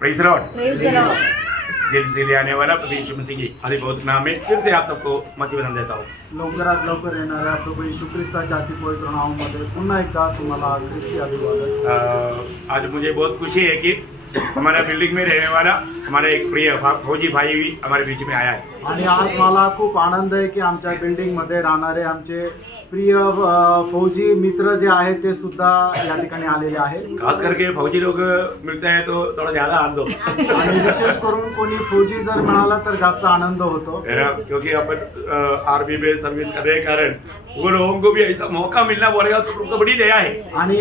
Praise the Lord. दिल से ले आने वाला प्रभु यीशु मसीह की अधिक बहुत नाम में फिर से आप सबको मसीह वंदन देता हूँ। लवकरात लवकर येणाऱ्या प्रभू येशू ख्रिस्ताच्या अति पवित्र नावामध्ये पुन्हा एकदा तुम्हाला ख्रिस्ती अभिवादन। आज मुझे बहुत खुशी है कि हमारा बिल्डिंग में रहने वाला हमारा एक प्रिय फौजी भाई भी हमारे बीच में आया है। आणि आज मला खूप आनंद आहे की आमच्या बिल्डिंग मध्ये राहणारे आमचे प्रिय फौजी मित्र जे आहेत ते सुद्धा या ठिकाणी आलेले आहेत। खास करके फौजी लोग मिलते हैं तो थोड़ा ज्यादा आनंद होता आणि विशेष करून कोणी फौजी जर मिळाला तर जास्त आनंद होतो, क्योंकि अपन आर्मी में सर्विस करने के कारण वो लोगों को भी ऐसा मौका मिलना बोलेगा तो बड़ी दया है। आणि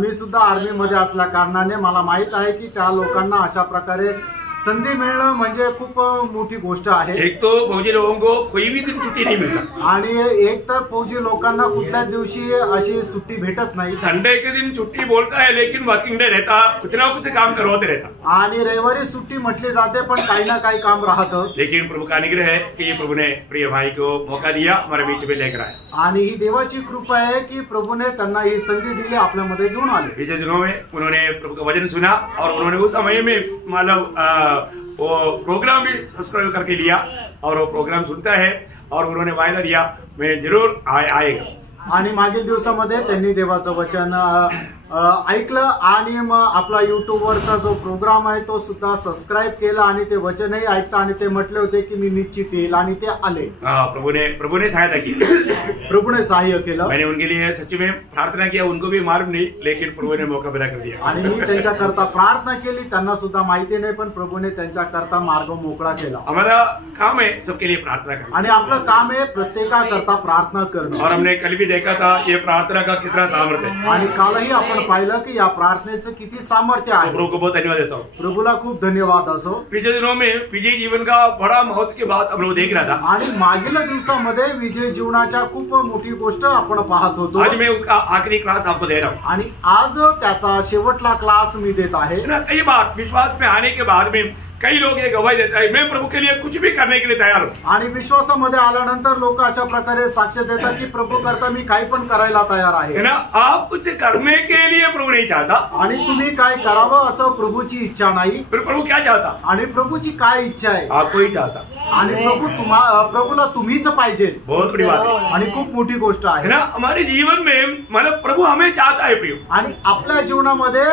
मी सुद्धा आर्मी मध्ये असल्या कारणाने मला माहित आहे की त्या लोकांना अशा प्रकारे संधी मिळणं म्हणजे खूप मोठी गोष्ट आहे। एक तो फौजी लोगों को कोई भी दिन छुट्टी नहीं मिलता आणि एक तर फौजी लोकांना कुठल्या दिवशी अशी सुट्टी भेटत नाही। संडे के दिन छुट्टी बोलता है लेकिन वर्किंग डे रहता, कुछ ना कुछ काम करवाते रहता। आणि रविवारी सुट्टी म्हटली जाते पण काही ना काही काम राहतं। लेकिन प्रभु का अनुग्रह है कि प्रभु ने प्रिय भाई को मौका दिया, हमारे बीच में लेकर आया। आणि ही देवाची कृपा आहे की प्रभूने त्यांना ही संधी दिली, आपल्यामध्ये घेऊन आले। पिछले दिनों में उन्होंने प्रभु का वचन सुना और उन्होंने उस समय में मतलब वो प्रोग्राम भी सब्सक्राइब करके लिया और वो प्रोग्राम सुनता है और उन्होंने वायदा दिया मैं जरूर आएगा। आणि मागील दिवसामध्ये त्यांनी देवाचं वचन ऐकलं आणि मग आपला YouTube वरचा जो प्रोग्राम आहे तो सुद्धा सबस्क्राइब केला आणि ते वचनही ऐकता आणि ते म्हटले होते की मी निश्चित येईल आणि ते आले। प्रभु ने सहायता की, प्रभूने सहाय्य केलं। मैंने उनके लिए सच में प्रार्थना किया, उनको भी मालूम नहीं लेकिन प्रभु ने मौका पैदा कर दिया। आणि मी त्यांच्या करता प्रार्थना केली, त्यांना सुद्धा माहिती नाही पण प्रभूने त्यांच्या करता मार्ग मोकळा केला। हमारा काम है सबके लिए प्रार्थना करना आणि आपलं काम आहे प्रत्येका करता प्रार्थना करणं। और हमने कल भी देखा था ये प्रार्थना का कितना सामर्थ्य है आणि कालही आपण पाहिलं की या प्रार्थनेचं किती सामर्थ्य आहे। प्रभु को बहुत धन्यवाद देता हूँ। प्रभूला खूप धन्यवाद असो। पिछले दिनों में विजय जीवन का बड़ा महत्व की बात हम लोग देख रहा था आणि मागील दिवसामध्ये विजय जीवनाच्या खूप मोठी गोष्ट आपण पाहत होतो। आज मैं उसका आखिरी क्लास आपको दे रहा हूँ आणि आज त्याचा शेवटला क्लास मी देत आहे। कई बार विश्वास में आने के बाद में कई लोग ये गवाही देता है मैं प्रभु के लिए कुछ भी करने के लिए तैयार हूँ। आणि विश्वासामध्ये आल्यानंतर लोक अशा प्रकारे साक्ष देतात की प्रभू करता मी काही पण करायला तयार आहे ना। आप कुछ करने के लिए प्रभु नहीं चाहता आणि तुम्ही काय करावं असं प्रभूची इच्छा नाही। फिर प्रभु क्या चाहता? आणि प्रभूची काय इच्छा आहे? आपको ही चाहता। आणि प्रभूला तुम्हीच पाहिजे। बहुत बड़ी बात है आणि खूप मोठी गोष्ट आहे ना। हमारे जीवन में मतलब प्रभु हमें चाहता है प्रिय, आणि आपल्या जीवनामध्ये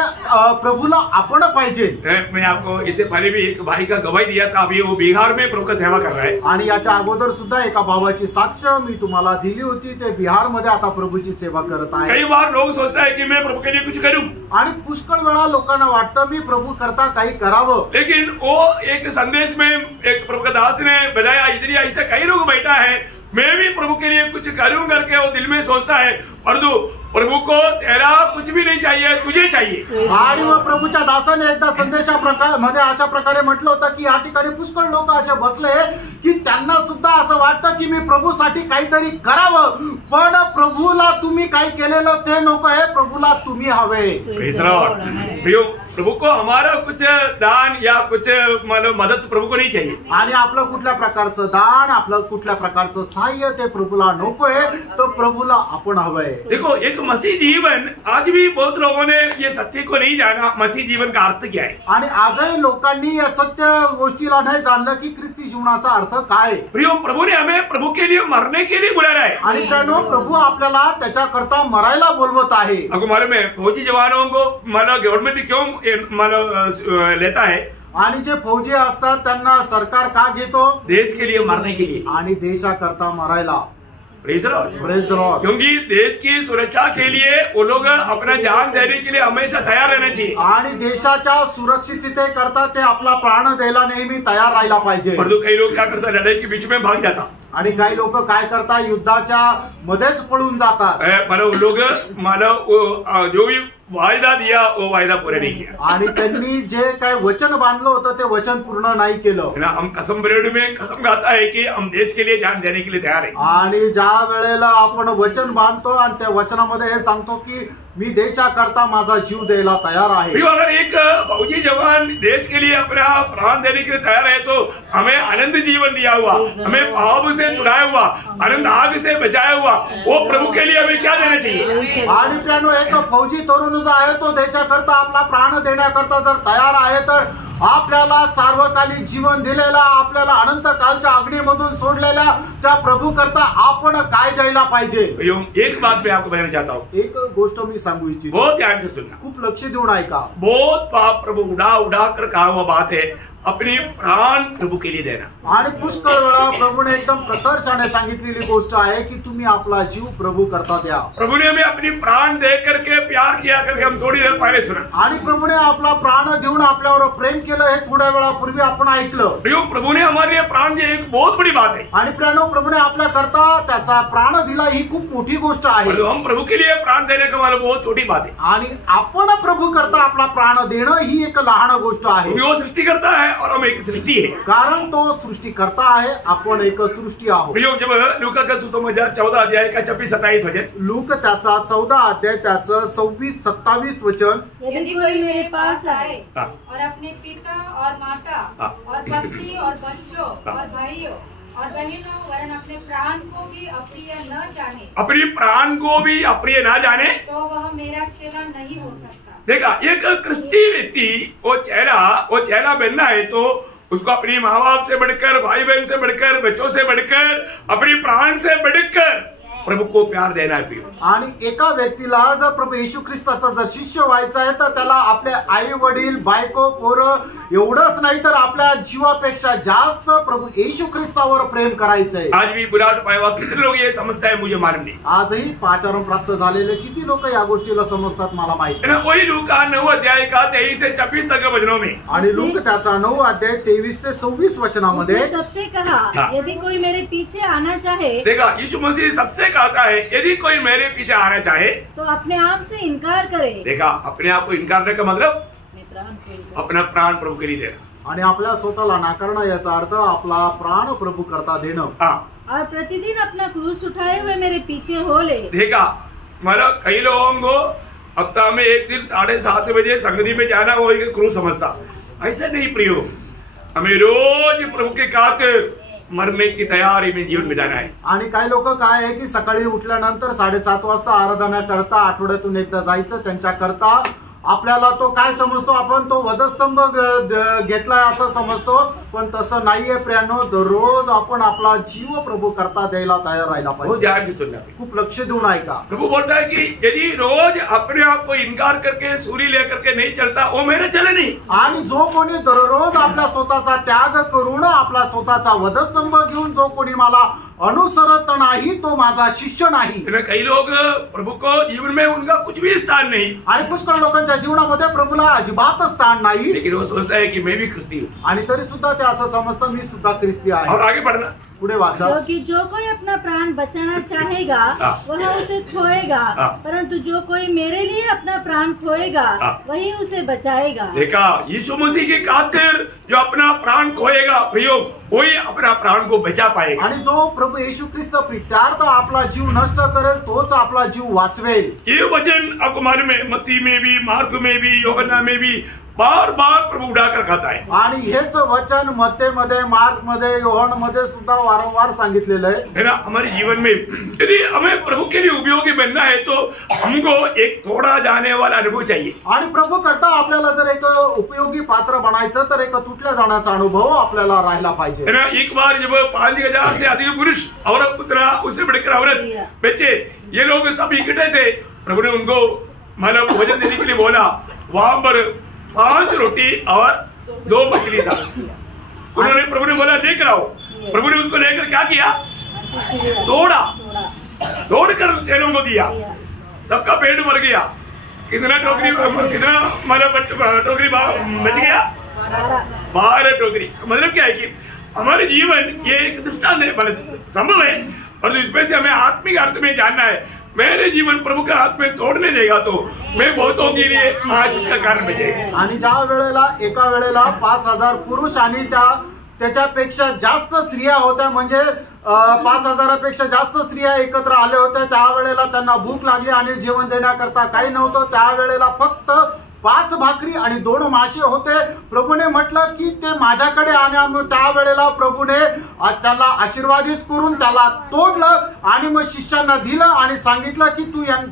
प्रभूला आपण पाहिजे। मैं आपको इससे पहले भी एक भाई का गवाही दिया था, अभी वो बिहार में प्रभु का सेवा कर रहा है। आणि याच्या अगोदर सुद्धा एका भावाची साक्ष मी तुम्हाला दिली होती, ते बिहार मध्ये आता प्रभूची सेवा करत आहे। कई बार लोग सोचता है कि मैं प्रभु के लिए कुछ करूं, आणि पुष्कळ वेळा लोकांना वाटतं मी प्रभू करता काही करावं, लेकिन वो एक संदेश में एक प्रभु का दास ने बताया इधर ऐसा कई लोग बैठा है मैं भी प्रभु के लिए कुछ करूं करके वो दिल में सोचता है, प्रभु को तेरा कुछ भी नहीं चाहिए, तुझे चाहिए। आणि मग प्रभूच्या दासाने एकदा संदेशा मध्ये अशा प्रकारे म्हटलं होतं की या ठिकाणी पुष्कळ लोक असे बसले की त्यांना सुद्धा असं वाटतं की मी प्रभूसाठी काहीतरी करावं, पण प्रभूला तुम्ही काय केलेलं ते नको आहे, प्रभूला तुम्ही हवे। प्रभु को हमारा कुछ दान या कुछ मतलब मदद प्रभु को नहीं चाहिए। आणि आपलं कुठल्या प्रकारचं दान, आपलं कुठल्या प्रकारचं सहाय्य ते प्रभूला नको आहे, तो प्रभूला आपण हवंय। देखो एक मसीह जीवन, आज भी बहुत लोगों ने ये सत्य को नहीं जाना मसीह जीवन का अर्थ क्या है। आणि आजही लोकांनी या सत्य गोष्टीला नाही जाणलं की ख्रिस्ती जीवनाचा अर्थ काय। प्रभु ने हमें प्रभु के लिए मरने के लिए बुलाया है। आणि प्रभू आपल्याला त्याच्याकरता मरायला बोलवत आहे। आपको मालूम है फौजी जवानों को मतलब गवर्नमेंट क्यों मतलब लेता है? आणि जे फौजी असतात त्यांना सरकार का घेतो? देश के लिए मरने के लिए, आणि देशाकरता मरायला। Praise the lord. क्योंकि देश की सुरक्षा के लिए वो लोग अपना जान देने के लिए हमेशा तैयार रहना चाहिए। आणि देशाच्या सुरक्षिततेकरता ते आपला प्राण द्यायला नेहमी तयार राहायला पाहिजे। परंतु कई लोग क्या करता, लड़ाई के बीच में भाग जाता। आणि काही लोक काय करतात, युद्धाच्या मध्येच पळून जातात। मतलब लोग मतलब जो भी वायदा दिया वो वायदा पूरा नहीं किया, आणि त्यांनी जे काय वचन बांधलं होतं ते वचन पूर्ण नाही केलं। ना हम कसम परेड में कसम खाता है कि हम देश के लिए जान देने के लिए तैयार है। आणि ज्या वेळेला आपण वचन बांधतो आणि त्या वचनामध्ये हे सांगतो की मी देशाकरता माझा जीव द्यायला तयार आहे। अगर एक फौजी जवान देश के लिए अपना प्राण देने के लिए तैयार है तो हमें आनंद जीवन दिया हुआ, हमें पाप से छुड़ाया हुआ, आनंद आग से बचाया हुआ, वो प्रभु के लिए हमें क्या देना चाहिए? आणि प्रियानो, एक फौजी तरुण जो आहे तो देशाकरता आपला प्राण देण्याकरता जर तयार आहे तर आपल्याला सार्वकालिक जीवन दिलेला, आपल्याला अनंत कालच्या अग्नीमधून सोडलेल्या त्या प्रभू करता आपण काय द्यायला पाहिजे? एक बात मैं आपको बताना चाहता हूँ, एक गोष्ट मी सांगू इच्छितो, बहुत ध्यान से सुनना, खूप लक्ष देऊन ऐका। बहुत पाप प्रभु उड़ा उड़ा कर कहा हुआ बात है, अपनी प्राण प्रभु के लिए देना। आणि पुष्कळ वेळा प्रभूने एकदम प्रकर्षाने सांगितलेली गोष्ट आहे की तुम्ही आपला जीव प्रभू करता द्या। प्रभु ने हमें अपनी प्राण दे करके प्यार किया करके हम थोड़ी देर पहले सुना, आणि प्रभूने आपला प्राण देऊन आपल्यावर प्रेम केलं हे थोड्या वेळापूर्वी आपण ऐकलं। प्रभु ने हमारे लिए प्राण दिया, एक बहुत बड़ी बात है। आणि प्रियानो, प्रभूने आपल्या करता त्याचा प्राण दिला ही खूप मोठी गोष्ट आहे। हम प्रभु के लिए प्राण देने का मतलब बहुत छोटी बात है। आणि आपण प्रभु करता आपला प्राण देणं ही एक लहान गोष्ट आहे। वो सृष्टि करता है और हम एक सृष्टि है, कारण तो सृष्टी करता आहे, आपण एक सृष्टी आहोत। जब लूका का सुसमाचार 14 अध्याय का 26-27 वचन, लूक त्याचा 14 अध्याय त्याचं 26-27 वचन, यदि कोई मेरे पास आए हाँ। और अपने पिता और माता हाँ। और पत्नी और बच्चों और भाइयों और बहनों वरन अपने प्राण को भी अप्रिय न जाने, अपनी प्राण को भी अप्रिय ना जाने, तो वह मेरा चेला नहीं हो सकता। देखा, एक क्रिस्ती व्यक्ति वो चेला बनना है तो उसको अपनी माँ बाप से बढ़कर, भाई बहन से बढ़कर, बच्चों से बढ़कर, अपनी प्राण से बढ़कर प्रभु को प्यार देना है। आणि एका व्यक्तीला जर प्रभू येशू ख्रिस्ताचा जर शिष्य व्हायचा आहे तर त्याला आपले आई वडील, बायको, पोरं एवढंच नाही तर आपल्या जीवापेक्षा जास्त प्रभू येशू ख्रिस्तावर प्रेम करायचंय। आज भी बुराट पायवा कितने लोग ये समझता है मुझे मालूम नहीं। आजही पाचारण प्राप्त झालेले किती लोक या गोष्टीला समजतात मला माहिती है। वही लूका 9 अध्याय का 23 से 26 तक वचनों में, आणि लूक त्याचा 9 अध्याय 23 ते 26 वचनामध्ये उसने सबसे कहा, यदि कोई मेरे पीछे आना चाहे, देखा, यीशु मसीह सबसे कहता है यदि कोई मेरे पीछे आना चाहे तो अपने आप से इनकार करे। देखा, अपने आप को इनकार करने का मतलब अपना प्राण प्रभु के लिए देना, आणि आपल्या स्वतःला नाकारणं याचा अर्थ आपला प्राण प्रभु करता देणं। और प्रतिदिन अपना क्रूस उठाए हुए मेरे पीछे हो ले। देखा, मतलब कई लोगों को हफ्ता में एक दिन 7:30 बजे संगति में जाना वो एक क्रूस समझता, ऐसा नहीं प्रियो, हमें रोज प्रभु के खातिर मरने की तैयारी में जीवन बिताना है। आणि काही लोक काय आहे की सकाळी उठल्यानंतर 7:30 वाजता आराधना करता, आठवड्यातून एकदा जायचं त्यांच्या करता। आपल्याला तो काय समजतो, आपण तो वधस्तंभ घेतलाय असं समजतो, पण तसं नाहीये प्रियानो। दररोज आपण आपला जीव प्रभू करता द्यायला तयार राहायला पाहिजे। खूप लक्ष देऊन ऐका। प्रभु बोलता है कि यदि रोज अपने आप को इनकार करके सूरी लेकर के नहीं चलता वो मेरे चले नहीं। आणि जो कोणी दररोज आपला स्वतःचा त्याग करून आपला स्वतःचा वधस्तंभ घेऊन जो कोणी मला अनुसरत नाही तो माझा शिष्य नाही। कई लोग प्रभु को जीवन में उनका कुछ भी स्थान नहीं, आणि पुष्कळ लोकांच्या जीवनामध्ये प्रभूला अजिबात स्थान नाही, लेकिन वो सोचता है कि मैं भी ख्रिस्ती हूँ, आणि तरी सुद्धा ते असं समजतं मी सुद्धा ख्रिस्ती आहे। और आगे बढ़ना, पुढे वाचा, क्योंकि जो कोई अपना प्राण बचाना चाहेगा वह उसे खोएगा, परंतु जो कोई मेरे लिए अपना प्राण खोएगा वही उसे बचाएगा। देखा, यीशु मसीह की खातिर जो अपना प्राण खोएगा प्रियो वही अपना प्राण को बचा पाएगा। आणि जो प्रभु येशू ख्रिस्त प्रित्यार्थ आपला जीव नष्ट करेल तोच आपला जीव वाचवेल। ये वचन आपको मालूम है, मत्ती में भी, मार्क में भी, यूहन्ना में भी बार बार प्रभु उठाकर खाता है। आणि हेच वचन मत्तेमध्ये, मार्कमध्ये, योहनमध्ये सुद्धा वारंवार सांगितलेलं आहे। हमारे जीवन में यदि हमें प्रभु के लिए उपयोगी बनना है तो हमको एक थोड़ा जाने वाला अनुभव चाहिए। आणि प्रभु करता आपल्याला जर एक उपयोगी पात्र बनायचं तर एक तुटल्या जाण्याचा अनुभव आपल्याला राहिला पाहिजे। एक बार जब 5000 से अधिक पुरुष और उससे बढ़कर औरत, बच्चे, ये लोग सब इकट्ठे थे, प्रभु ने उनको मतलब भोजन देने के लिए बोला। वहां पर 5 रोटी और 2 मछली था। उन्होंने प्रभु ने बोला लेकर आओ। प्रभु ने उनको लेकर क्या किया, तोड़कर चेलों को दिया, सबका पेट भर गया। कितना टोकरी बच गया, 12 टोकरी। मतलब क्या है कि हमारे जीवन ये एक दृष्टांत है, संभव है, और इसमें से हमें आत्मिक अर्थ में जानना है। मेरे जीवन प्रभु के हाथ में तोड़ने देगा तो मैं बहुतों के लिए आज इसका कारण बचेगा। आणि ज्या वेळेला एका वेळेला 5000 पुरुष आणि त्याच्यापेक्षा जास्त स्त्रिया होत्या, म्हणजे 5,000पेक्षा जास्त स्त्रिया एकत्र आल्या होत्या. त्यावेळेला त्यांना भूक लागली आणि जेवण देण्याकरता काही नव्हतं. त्यावेळेला फक्त 5 भाकरी आणि 2 मासे होते. प्रभूने म्हटलं की ते माझ्याकडे आणा. त्यावेळेला प्रभूने त्याला आशीर्वादित करून त्याला तोडलं आणि मग शिष्यांना दिलं आणि सांगितलं की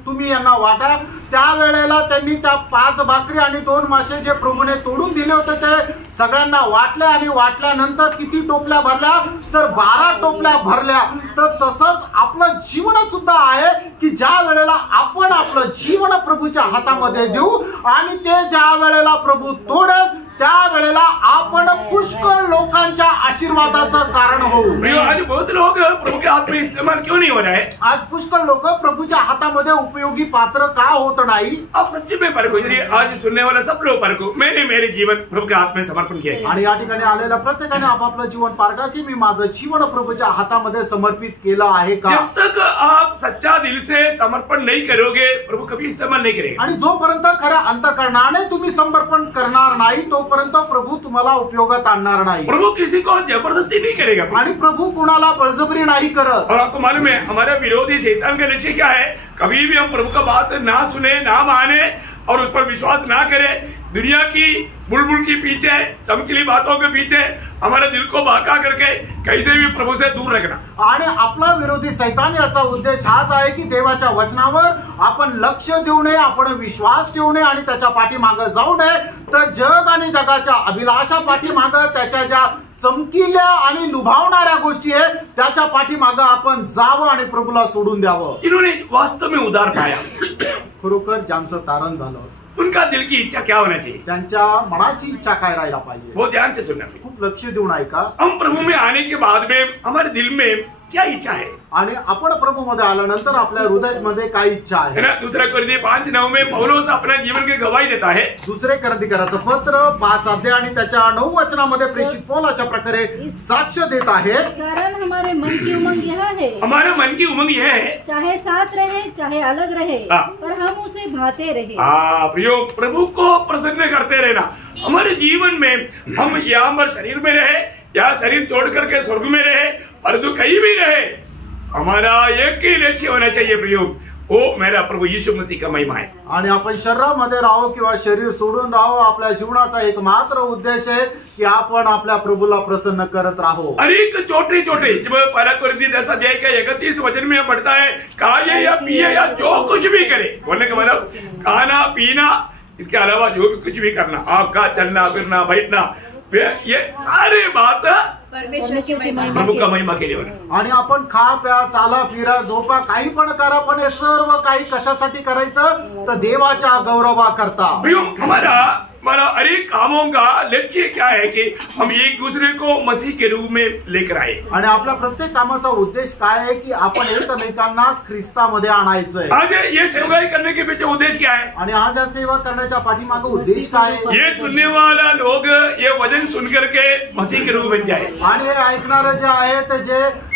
तुम्ही यांना वाटा. त्यावेळेला त्यांनी त्या 5 भाकरी आणि 2 मासे जे प्रभूने तोडून दिले होते ते सगळ्यांना वाटले आणि वाटल्यानंतर किती टोपल्या भरल्या तर 12 टोपल्या भरल्या. तर तसंच आपलं जीवन सुद्धा आहे की ज्या वेळेला आपण आपलं जीवन प्रभूच्या हातामध्ये देऊ आणि ते ज्या वेळेला प्रभू तोडेल त्यावेळेला आपण पुष्कळ लोकांच्या आशीर्वादाचं कारण होऊ. आज बहुत लोग प्रभु के हाथ में इस्तेमाल क्यों नहीं हो रहा है? आज पुष्कळ लोक प्रभूच्या हातामध्ये उपयोगी पात्र का होत नाही? आप सच्चे में परखो. आज सुनने वाला सब लोग परखो. मैंने मेरे जीवन प्रभु के हाथ में समर्पण किया. आणि या ठिकाणी आलेल्या प्रत्येकाने आपापलं जीवन पारखा की मी माझं जीवन प्रभूच्या हातामध्ये समर्पित केलं आहे का? जब तक आप सच्चा दिल से समर्पण नहीं करोगे प्रभु कभी इस्तेमाल नहीं करेगा. आणि जोपर्यंत खऱ्या अंतःकरणाने तुम्ही समर्पण करणार नाही तोपर्यंत प्रभू तुम्हाला उपयोगात आणणार नाही. प्रभु किसी को जबरदस्ती नहीं करेगा आणि प्रभू कोणाला बळजबरी नाही करत. और आपको मालूम है हमारा विरोधी शैतान का लक्ष्य क्या है? कभी भी हम प्रभु का बात ना सुने ना माने और उस पर विश्वास ना करें. दुनिया की बुलबुल के पीछे चमकीली बातों के पीछे हमारे दिल को बहका करके कैसे भी प्रभु से दूर रखना. आणि आपला विरोधी सैतान याचा उद्देश हाच आहे की देवाच्या वचनावर आपण लक्ष देऊ नये, आपण विश्वास ठेवू नये आणि त्याच्या पाठीमागे जाऊ नये. तर जग आणि जगाच्या अभिलाषा पाठीमागे त्याच्या ज्या चमकील्या आणि लुभावणाऱ्या गोष्टी आहेत त्याच्या पाठीमागे आपण जावं आणि प्रभूला सोडून द्यावं. इन्होंने वास्तव में उदार पाया. खरोखर ज्यांचं तारण झालं उनका दिल की इच्छा क्या होना चाहिए? त्यांच्या मनाची इच्छा काय राहायला पाहिजे? वो ध्यान से सुनना. खूप लक्ष देऊन ऐका. हम प्रभु में आने के बाद में हमारे दिल में क्या इच्छा है आणि आपण प्रभू मध्ये आल्यानंतर आपल्या हृदयामध्ये काय इच्छा आहे? दूसरा कोरिन्थी 5:9 में पौलुस अपना जीवन की गवाही देता है. दुसरे कोरिन्थीकराचं पत्र 5 अध्याय आणि त्याच्या 9 वचनामध्ये प्रेषित पौल अशा प्रकारे साक्ष देत आहे. कारण हमारे मन की उमंग यह है, हमारा मन की उमंग यह है चाहे साथ रहे चाहे अलग रहे पर हम उसे भाते रहे. प्रियो प्रभु को प्रसन्न करते रहना. हमारे जीवन में हम यहाँ पर शरीर में रहे या शरीर छोड़ करके स्वर्ग में रहे परंतु कहीं भी रहे हमारा एक ही लक्ष्य होना चाहिए प्रियो, वो मेरा प्रभु यीशु मसीह का महिमा है. आणि आपण शरीरामध्ये राहो किंवा शरीर सोडून राहो आपल्या जीवनाचा एक मात्र उद्देश आहे की आपण आपल्या प्रभूला प्रसन्न करत राहो. अनेक छोटे छोटे जब पहला कोरिन्थी 10 अध्याय के 31 वचन में पढ़ता है खाए या पिए या जो कुछ भी करे, बोलने का मतलब खाना पीना इसके अलावा जो भी कुछ भी करना, आपका चलना फिरना बैठना ये सारे बात प्रभु का महिमा के लिए होना. आणि आपण खा प्या चाला फिरा झोपा काही पण करा पण हे सर्व काही कशासाठी करायचं तर देवाच्या गौरवा करता. हमारा अनेक कामों का लक्ष्य क्या है कि हम एक दूसरे को मसीह के रूप में लेकर आए. आणि आपल्या प्रत्येक कामाचा उद्देश काय आहे की आपण एकमेकांना ख्रिस्तामध्ये आणायचंय. आज ये सेवा करने के पीछे उद्देश्य क्या है? आणि आज या सेवा करण्याच्या पाठीमागे उद्देश काय आहे? ये सुनने वाला लोग ये वचन सुन करके मसीह के रूप में जाए. आणि हे ऐकणारे जे आहेत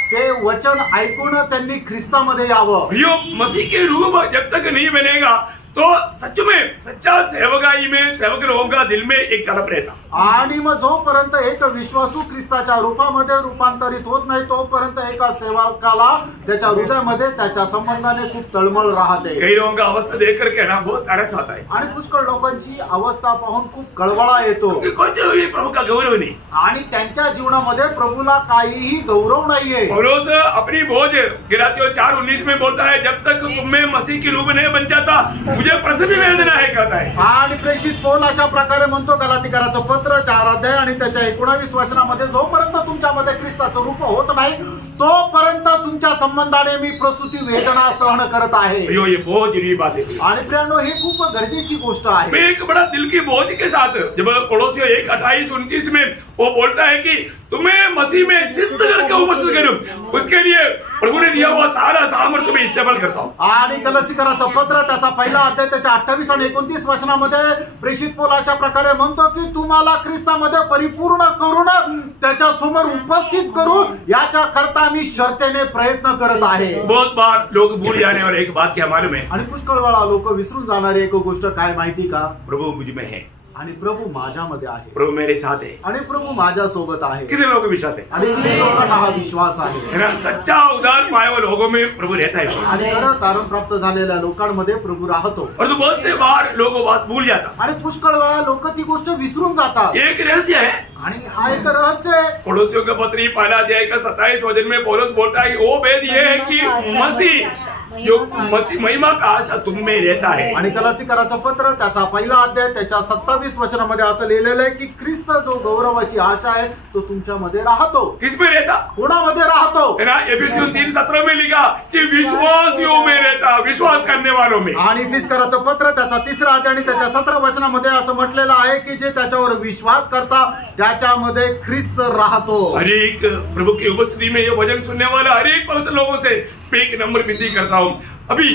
ते वचन ऐकून त्यांनी ख्रिस्तामध्ये यावं. यो मसीह के रूप जब तक नहीं बनेगा तो सच में सच्चा सेवकाई में सेवक लोगों का दिल में एक तड़प रहता. आणि मग जोपर्यंत एक विश्वासू ख्रिस्ताच्या रूपामध्ये रूपांतरित होत नाही तोपर्यंत एका सेवकाला त्याच्या हृदयामध्ये त्याच्या संबंधाने खूप तळमळ राहते. काही लोकांची अवस्था देख करके ना बहुत तरस आता है. आणि पुष्कळ लोकांची अवस्था पाहून खूप कळवळा येतो. प्रभू का गौरव नहीं आणि त्यांच्या जीवनामध्ये प्रभूला काहीही गौरव नाहीये. पौलुस अपनी बोझ गलातियों 4:19 में बोलता है जब तक तुम में मसीह की रूप नहीं बन जाता मुझे प्रसव वेदना है कहता है. आणि प्रेषित पौल अशा प्रकारे म्हणतो गलातिकराचं पत्र 4 अध्याय आणि त्याच्या 19 वचनामध्ये जोपर्यंत तुमच्यामध्ये ख्रिस्ताचं रूप होत नाही तोपर्यंत तुमच्या संबंधाने मी प्रसूती वेदना सहन करत आहे. ये बहुत जरूरी बात है. आणि प्रियानो ही खूप गरजेची गोष्ट आहे. मैं एक बड़ा दिल की बोझ के साथ जब कोलोसियों 1:28-29 में वो बोलता है कि तुम्हें मसीह में सिद्ध करके उपस्थित करूं उसके लिए प्रभु ने दिया हुआ सारा सामर्थ्य मैं इस्तेमाल करता हूं. आणि गलातिकराचं पत्र त्याचा पहिला अध्याय त्याच्या 28 आणि 29 वचनामध्ये प्रेषित पौल अशा प्रकारे म्हणतो की तुम्हाला ख्रिस्तामध्ये परिपूर्ण करून त्याच्या समोर उपस्थित करू याच्या करता मी शर्तेने प्रयत्न करत आहे. बहुत बार लोग भूल जाने वाले एक बात क्या मालूम है? आणि पुष्कळ वेळा लोक विसरून जाणारी एक गोष्ट काय माहिती का? प्रभू मुझ में है. आणि प्रभु माझ्यामध्ये आहे, प्रभु मेरे साथ है। आणि प्रभु माझ्या सोबत आहे। कितने लोगों को विश्वास है? आणि किती लोकांना हा विश्वास आहे? सच्चा उदार पाए हुए लोगों में प्रभु रहता है, आणि खरं तारण प्राप्त झालेल्या लोकांमध्ये प्रभु राहतो। और तो बहुत से बार लोग वो बात भूल जाता, आणि पुष्कळ वेळा लोक ती गोष्ट विसरून जातात। एक रहस्य है, आणि हा एक रहस्य आहे। पड़ोसियों के पत्री पहला अध्याय का 27 वचन में पौलुस बोलता है कि वो भेद ये है कि मसीह जो मसीह महिमा का आशा तुम में रहता है। आणि कलासिकराचं पत्र त्याचा पहिला अध्याय त्याच्या 27 वचनामध्ये असं लिहिलेलं आहे की ख्रिस्त जो गौरवाची आशा आहे तो तुमच्यामध्ये राहतो। किस में रहता? कोणामध्ये राहतो? है ना, एफिसियों 3:17 में लिखा कि विश्वासियों में रहता, विश्वास करने वालों में। आणि इफिसकराचं पत्र त्याचा 3रा अध्याय आणि त्याच्या 17 वचनामध्ये असं म्हटलेलं आहे की जे त्याच्यावर विश्वास करता त्याच्यामध्ये ख्रिस्त राहतो। हर एक प्रभु की उपस्थिति में ये वचन सुनने वाला हर एक पवित्र लोगों से मैं एक नम्र विनती करता हूँ, अभी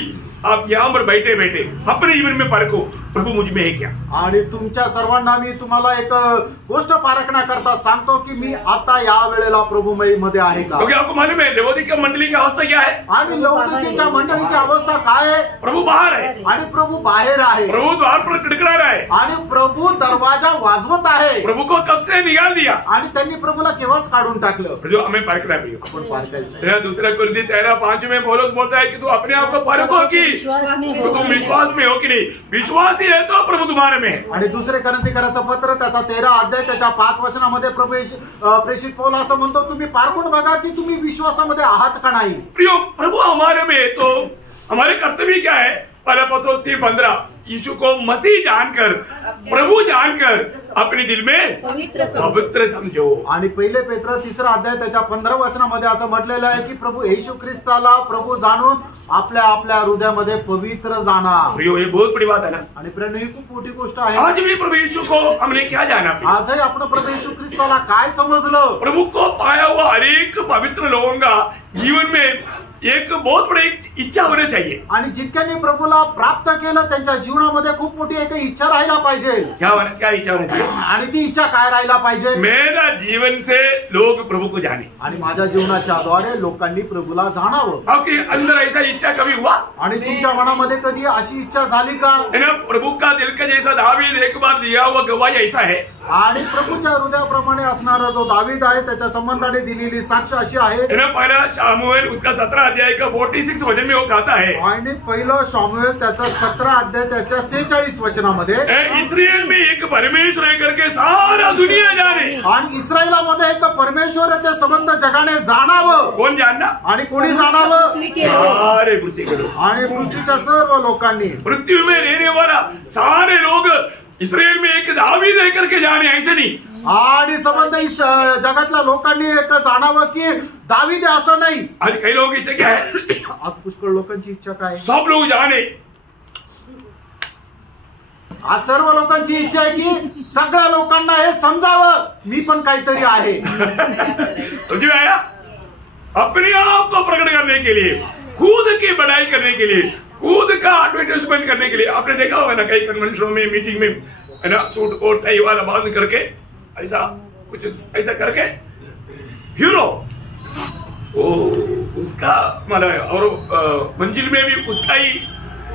आप यहाँ पर बैठे बैठे अपने जीवन में परखो प्रभु मुझ में है क्या। आणि तुमच्या सर्वांना मी तुम्हाला एक गोष्ट पारखण्याकरता सांगतो की मी आता या वेळेला प्रभु मध्ये आहे का? क्योंकि आपको मालूम है लवोदिकिया मंडली की अवस्था क्या है? आणि लवोदिकीच्या मंडळीची अवस्था काय आहे? प्रभु बाहर है, आणि प्रभु बाहेर आहे, प्रभु द्वार पर खड़खड़ा रहा है, आणि प्रभु दरवाजा वाजवत आहे। प्रभु को कब से निकाल दिया, आणि त्यांनी प्रभुला केव्हाच काढून टाकलं। जो हमें परखना भी आपण पारखायचं। दूसरा कुरिन्थी 13:5 में पौलुस बोलता है कि तू अपने आप को परखो कि तुम विश्वास में हो कि नहीं, विश्वास ही है तो प्रभु तुम्हारे में है। आणि दुसरे कोरिन्थीकराचं पत्र त्याचा 13 अध्याय त्याच्या 5 वचनामध्ये प्रेषित पौल असं म्हणतो तुम्ही पारखून बघा की तुम्ही विश्वासामध्ये आहात का नाही। प्रियो प्रभु हमारे में है तो हमारे कर्तव्य क्या है? पहला पत्रोस 3:15 यीशु को मसीह जानकर प्रभु जानकर अपने दिल में पवित्र समझो। आणि पहिले पेत्र 3रा अध्याय त्याच्या 15 वचनामध्ये असं म्हटलेलं आहे की प्रभु येशू ख्रिस्ताला प्रभु जाणून आपल्या आपल्या हृदयामध्ये पवित्र जाणा। प्रियो ये बहुत बड़ी बात है ना। आणि प्रिय ही खूप मोठी गोष्ट आहे। आज भी प्रभु यीशु को हमने क्या जाना? आजही आपण प्रभु येशू ख्रिस्ताला काय समजलं? प्रभु को पाया हुआ हर एक पवित्र लोगों का जीवन में एक बहुत बड़ी इच्छा होनी चाहिए। आणि जितक्यांनी प्रभुला प्राप्त केलं त्यांच्या जीवनामध्ये खूप मोठी एक इच्छा राहायला पाहिजे। क्या इच्छा होनी चाहिए? आणि ती इच्छा काय राहायला पाहिजे? मेरा जीवन से लोग प्रभु को जाने, आणि माझ्या जीवनाच्या द्वारे लोकांनी प्रभुला जाणावं। आपके अंदर ऐसा इच्छा कभी हुआ? आणि तुमच्या मनामध्ये कधी अशी इच्छा झाली का? प्रभु का दिल का जैसा दावीद एक बार दिया हुआ गवाही ऐसा है। आणि प्रभुच्या हृदयाप्रमाणे असणारा जो दावीद आहे त्याच्या संबंधाने दिलेली साक्ष अशी आहे। पहला शामुएल उसका 17 अध्याय का 46 वचन में वो कहता है, आणि पहिलं शामुएल त्याचा 17 अध्याय त्याच्या 46 वचनामध्ये इस्राएल में एक परमेश्वर है करके सारा दुनिया जाने। आणि इस्रायलामध्ये एक परमेश्वर आहे ते संबंध जगाने जाणावं। कोण जानना? आणि कोणी जाणावं? सारे पृथ्वी के लोग, आणि पृथ्वीच्या सर्व लोकांनी, पृथ्वी में रहने वाला सारे लोग इस्राएल में एक दावीद है करके जाने, ऐसे नहीं। आणि संबंध जगातल्या लोकांनी एक जाणावं की दावीद आहे असं नाही। आज कई लोगों की इच्छा क्या है? आज पुष्कळ लोकांची इच्छा काय? सब लोग जाने। आज सर्व लोकांची इच्छा आहे की सगळ्या लोकांना हे समजावं मी पण काहीतरी आहे। समझ में आया? अपने आप को प्रकट करने के लिए, खुद की बढ़ाई करने के लिए, खुद का एडवर्टाइजमेंट करने के लिए। आपने देखा होगा ना कई कन्वेंशनों में, मीटिंग में, है ना, सूट कोट टाई वाला बांध करके ऐसा कुछ ऐसा करके हीरो वो उसका मतलब और मंजिल में भी उसका ही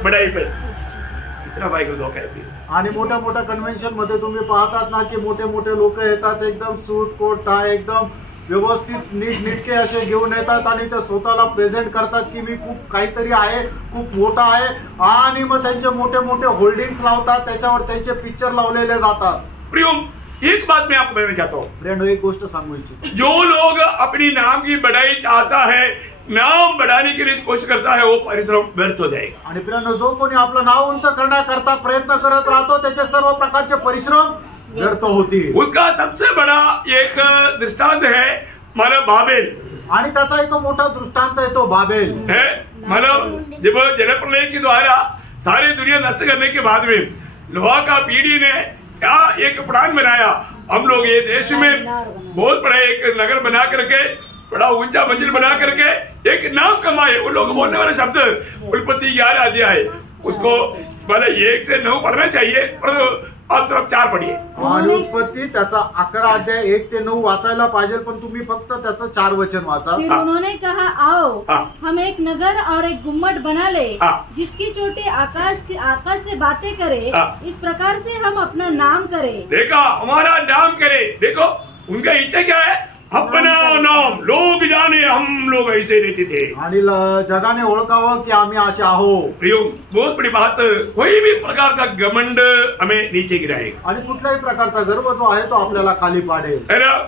बढ़ाई पे इतना बाइक धोखा है। आणि मोठ्या मोठ्या कन्व्हेन्शन मध्ये तुम्ही पाहतात ना की मोठे मोठे लोक येतात एकदम सूट कोट टाय एकदम व्यवस्थित नीटनेटके असे घेऊन येतात आणि ते स्वतःला प्रेझेंट करतात की मी खूप काहीतरी आहे, खूप मोठा आहे। आणि मग त्यांचे मोठे मोठे होल्डिंग्स लावतात, त्याच्यावर त्यांचे पिक्चर लावलेले जातात। प्रियो एक बात मैं आपको बताना चाहता हूँ, फ्रेंड एक गोष्ट सांगू इच्छितो, जो लोग अपनी नाम की बढ़ाई चाहता है, नाम बढ़ाने के लिए कोशिश करता है, वो परिश्रम व्यर्थ हो जाएगा। आणि फ्रेंड जो कोणी आपलं नाव उंच करण्याकरता प्रयत्न करत राहतो त्याचे सर्व प्रकारचे परिश्रम व्यर्थ होतील। उसका सबसे बड़ा एक दृष्टांत है मतलब बाबेल, आणि त्याचा एक मोठा दृष्टांत है तो बाबेल है। मतलब जब जलप्रलय के द्वारा सारी दुनिया नष्ट करने के बाद में नोआ का पीढ़ी ने क्या एक प्लान बनाया, हम लोग ये देश में बहुत बड़ा एक नगर बना करके बड़ा ऊंचा मंजिल बना करके एक नाम कमाए। उन लोग बोलने वाला शब्द उत्पत्ति 11 अध्याय है, उसको मतलब 1 से 9 पढ़ना चाहिए, पर आप सिर्फ 4 पढ़िए। आणि उत्पत्ती त्याचा 11 अध्याय 1 ते 9 वाचायला पाहिजे, पण तुम्ही फक्त त्याचं 4 वचन वाचा। फिर उन्होंने कहा, आओ हम एक नगर और एक गुम्मट बना ले, जिसकी चोटी आकाश से बातें करे, इस प्रकार से हम अपना नाम करें। देखा, हमारा नाम करे। देखो उनका इच्छा क्या है, अपना नाम लोग जाने हम लोग ऐसे रहते थे आणि जगाने ओळखावं की आम्ही असे आहो। प्रियो, बहुत बड़ी बात, कोई भी प्रकार का घमंड हमें नीचे गिराएगा आणि कुठल्याही प्रकारचा गर्व जो आहे तो आपल्याला खाली पाडेल।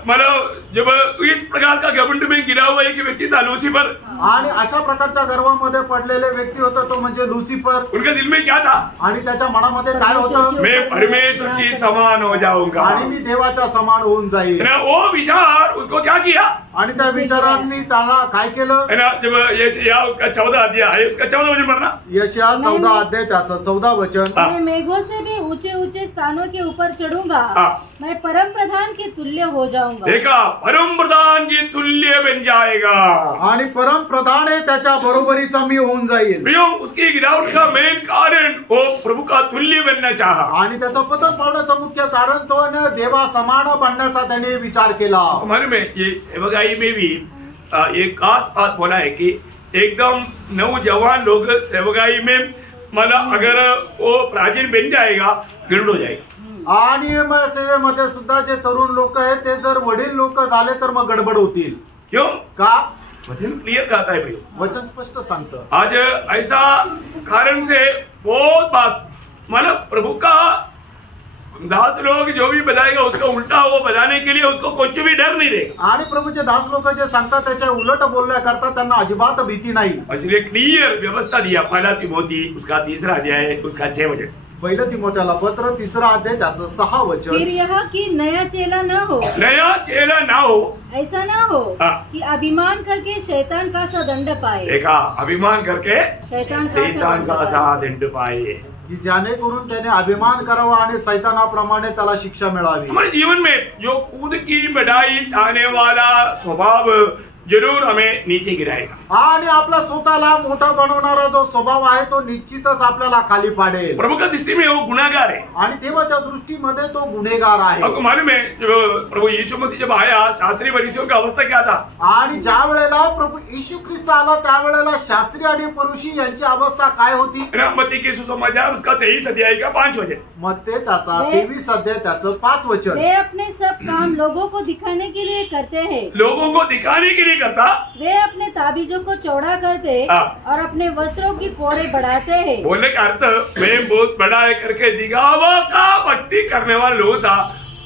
मतलब जब इस प्रकार का घमंड में गिरा हुआ एक व्यक्ति था लूसीफर, आणि अशा प्रकारच्या गर्वामध्ये पडलेले व्यक्ती होता तो म्हणजे लुसिफर। उनके दिल में क्या था, आणि त्याच्या मनामध्ये काय होतं, मैं परमेश्वर की समान हो जाऊंगा, आणि मी देवाच्या समान होऊन जाईल। वो विचार उसको क्या किया, आणि त्या विचारांनी त्याला काय केलं, जब यशायाह उसका 14 अध्याय है, उसका 14 वचन पढ़ना। यशायाह 14 अध्याय त्याचं 14 वचन, मैं मेघों से भी ऊंचे ऊंचे स्थानों के ऊपर चढ़ूंगा, मैं परम प्रधान के तुल्य हो जाऊंगा। देखा, परम प्रधान की तुल्य बन जाएगा, आणि परम प्रधान आहे त्याच्या बरोबरीचा मी होऊन जाईल। प्रियो, उसकी गिरावट का मेन कारण वो प्रभु का तुल्य बनना चाहा, आणि त्याचं पतन पावण्याचं मुख्य कारण तो देवा समान बनण्याचा त्याने विचार केला। मालूम है, ये सेवकाई में भी एक खास बात बोला है कि एकदम नौजवान लोग सेवकाई में मतलब अगर वो प्राचीन बन जाएगा, गड़बड़ हो जाएगी। आणि मग सेवेमध्ये सुद्धा जे तरुण लोक आहेत ते जर वडील लोक झाले तर मग गडबड होतील। क्यों? का? वचन क्लियर कहता है प्रियो, वचन स्पष्ट सांगतं। आज ऐसा कारण से बहुत बात, मतलब प्रभु का दास लोग जो भी बजाएगा उसका उल्टा वो बजाने के लिए उसको कुछ भी डर नहीं रहेगा। आणि प्रभूचे दास लोक जे सांगतात त्याच्या उलट बोलण्याकरता त्यांना अजिबात भीती नाही। इसलिए क्लियर व्यवस्था दिया, पहला तिमोथी उसका 3रा अध्याय उसका 6 वचन, पहिलं तिमोथेला पत्र 3रा अध्याय त्याचं 6 वचन। फिर यह कि नया चेला न हो, नया चेला ना हो, ऐसा ना हो कि अभिमान करके शैतान का सा दंड पाए। देखा, अभिमान करके शैतान का सा दंड पाए, की ज्याने करून त्याने अभिमान करावा आणि सैतानाप्रमाणे त्याला शिक्षा मिळावी। हमारे जीवन में जो खुद की बढ़ाई चाहने वाला स्वभाव जरूर हमें नीचे गिराएगा, आणि आपला स्वतःला मोठा बनवणारा जो स्वभाव आहे तो निश्चितच आपल्याला खाली पाडेल। प्रभु का दृष्टि में वो गुनाहगार है, आणि देवाच्या दृष्टीमध्ये तो गुन्हेगार आहे। आपको मालूम है, जो प्रभु यीशु मसीह जब आया, शास्त्री फरीसियों की अवस्था क्या था, आणि ज्या वेळेला प्रभू येशू ख्रिस्त आला त्यावेळेला शास्त्री आणि फरीसी यांची अवस्था काय होती। मत्ती के सुसमाचार उसका 23 अध्याय का 5 वचन, मत्ती त्याचा 23 अध्याय त्याचं 5 वचन, वे अपने सब काम लोगों को दिखाने के लिए करते हैं, लोगों को दिखाने के लिए करता, वे अपने ताबीजों को चौड़ा करते और अपने वस्त्रों की कोड़े बढ़ाते हैं। बोलने का अर्थ, मैं बहुत बड़ा है करके दिखावा का भक्ति करने वाला लोग था।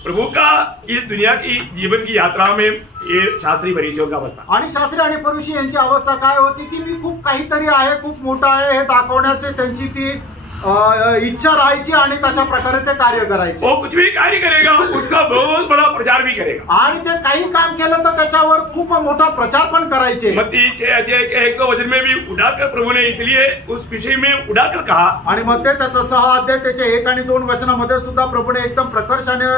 प्रभु का इस दुनिया की जीवन की यात्रा में ये शास्त्री फरीसियों का अवस्था, आणि शास्त्री आणि फरीसी यांची अवस्था काय होती की मी खूप काहीतरी आहे, खूप मोठा आहे हे दाखवण्याचे त्यांची ती इच्छा राहायची आणि त्याच्या प्रकारे ते कार्य करायचे। वो कुछ भी कार्य करेगा उसका बहुत बड़ा प्रचार भी करेगा, आणि ते काही काम केलं तर त्याच्यावर खूप मोठा प्रचार पण करायचे। मत्ती 6 अध्याय के 1 वचन में भी उड़ाकर प्रभु ने इसलिए उस विषय में उड़ाकर कहा, आणि मत्ती त्याचा 6 अध्याय त्याचे 1 आणि 2 वचनामध्ये सुद्धा प्रभूने एकदम प्रकर्षाने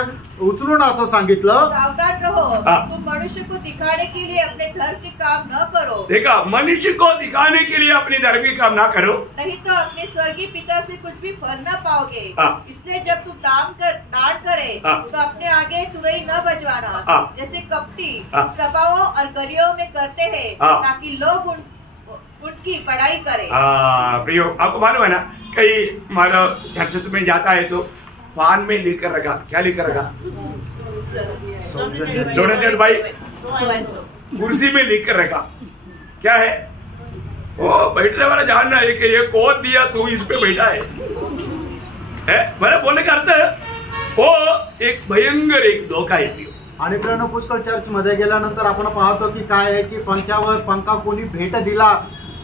उचलून असं सांगितलं, सावधान रहो, तुम मनुष्य को दिखाने के लिए अपने धर्म के काम न करो। देखा, मनुष्य को दिखाने के लिए अपनी धर्म के काम ना करो, नहीं तो अपने स्वर्गीय पिता से कुछ भी फल न पाओगे। इसलिए जब तुम दान करे तो अपने आगे तुरही न बजवाना, जैसे कपटी सभाओं और गरियों में करते हैं, ताकि लोग उनकी बड़ाई करें। प्रियो, आपको मालूम है ना, कई मानो चर्च में जाता है तो फान में लेकर रखा, क्या लेकर रखा, डोनेटेड बाई, कुर्सी में लेकर रखा, क्या है वो बैठने वाला जानना है कि ये कोट दिया तू इस पे बैठा है मैंने बोलने का अर्थ वो एक भयंकर एक धोका आहे। आणि प्रिय पुष्कळ चर्च मध्ये गेल्यानंतर आपण पाहतो की काय आहे की पंख्यावर पंखा कोणी भेट दिला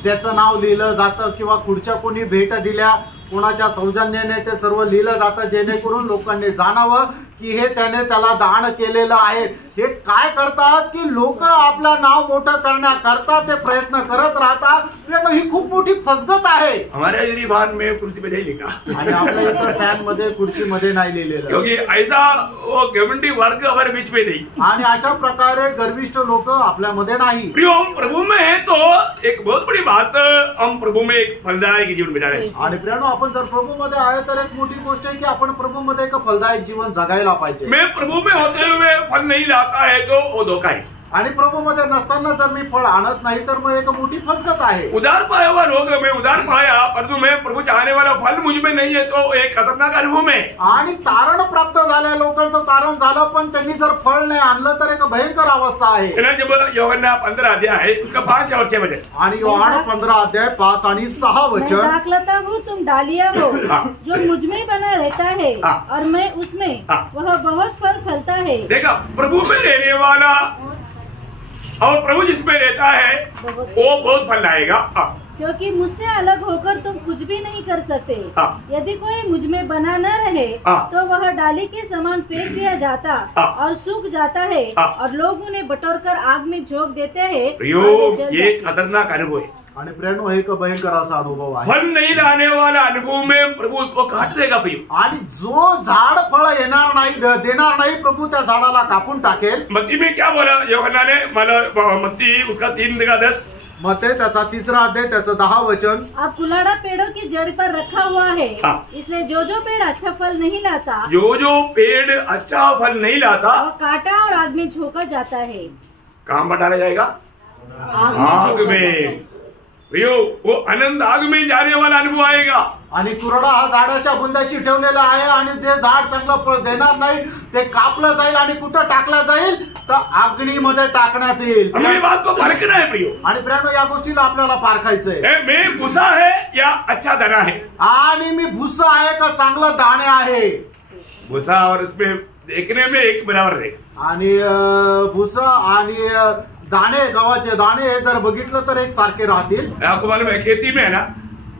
त्याचं नाव लिहिलं जातं, किंवा खुर्च्या कोणी भेट दिल्या कोणाच्या सौजन्याने ते सर्व लिहिलं जातं, जेणेकरून लोकांनी जाणावं की हे त्याने त्याला दान केलेलं आहे। हे काय करतात की लोक आपलं नाव मोठं करण्याकरता ते प्रयत्न करत राहतात। ही खूप मोठी फसगत आहे। हमारे यूनिफॉर्म में कुर्सी पे नहीं लिखा आणि आपल्या इथं फॅन मध्ये खुर्ची मध्ये नाही लिहिलेलं, क्योंकि ऐसा वो घमंडी वर्ग हमारे बीच में नहीं। आणि अशा प्रकारे गर्विष्ठ लोक आपल्यामध्ये नाही। प्रियो, हम प्रभु में है तो एक बहुत बड़ी बात, हम प्रभु में एक फलदायक जीवन बिता रहे हैं। आणि प्रियानो, आपण जर प्रभू मध्ये आहे तर एक मोठी गोष्ट आहे की आपण प्रभू मध्ये एक फलदायक जीवन जगायला पाहिजे। मैं प्रभु में होते हुए फल नहीं लाता है तो वो धोखा है। आणि प्रभू मध्ये नसताना जर मी फळ आणत नाही तर मग एक मोठी फसगत आहे। उदार पाया हुआ लोग, मैं उदार पाया परंतु मैं प्रभु चाहने वाला फल मुझ में नहीं है तो एक खतरनाक अनुभव में। आणि तारण प्राप्त झाल्या लोकांचं तारण झालं पण त्यांनी जर फळ नाही आणलं तर एक भयंकर अवस्था आहे। जब यूहन्ना 15 अध्याय है उसका 5 और 6 वचन, आणि यूहन्ना 15 अध्याय 5 आणि 6 वचन, मैं दाखलता हूँ तुम डालिया हो, जो मुझ में बना रहता है और मैं उसमें, वह बहुत फल फलता है। देखा, प्रभु में रहने वाला और प्रभु जिसमें रहता है वो बहुत फल लाएगा। क्योंकि मुझसे अलग होकर तुम कुछ भी नहीं कर सकते। यदि कोई मुझ में बना न रहे तो वह डाली के समान फेंक दिया जाता और सूख जाता है और लोग उन्हें बटोरकर आग में झोंक देते हैं। ये खतरनाक अनुभव है। आणि प्रेरणो हे एक भयंकर असा अनुभव आहे। फल नहीं लाने वाला अनुभव में प्रभु उसको काट देगा प्रियो। आणि जो झाड फळ येणार नाही, देणार नाही, प्रभु त्या झाडाला कापून टाकेल। मत्ती में क्या बोला यूहन्ना ने, मत्ती उसका 3:10, मत्ती त्याचा 3रा अध्याय त्याचं 10 वचन, अब कुलाड़ा पेड़ों की जड़ पर रखा हुआ है, इसलिए जो पेड़ अच्छा फल नहीं लाता, जो पेड़ अच्छा फल नहीं लाता, वो काटा और आग में झोंका जाता है। कहाँ बटाया जाएगा? आग में। वो अनंत आग में जाने वाला अनुभव आएगा। आणि कुरडा हा झाडाच्या बुंदाशी ठेवलेला आहे आणि जे झाड चांगलं फळ देणार नाही ते कापलं जाईल आणि कुठं टाकलं जाईल तर अग्नीमध्ये टाकण्यात येईल। हमें बात को परखना है प्रियो। आणि प्रियानो, या गोष्टीला आपल्याला पारखायचंय। मैं भूसा है या अच्छा दाना है? आणि मी भुसा आहे का चांगलं दाणे आहे? भूसा और उसमें देखने में एक बराबर रहेगा। आणि भुसा आणि दाणे, गव्हाचे दाणे हे जर बघितलं तर एक सारखे राहतील। आपको मालूम है खेती में है ना,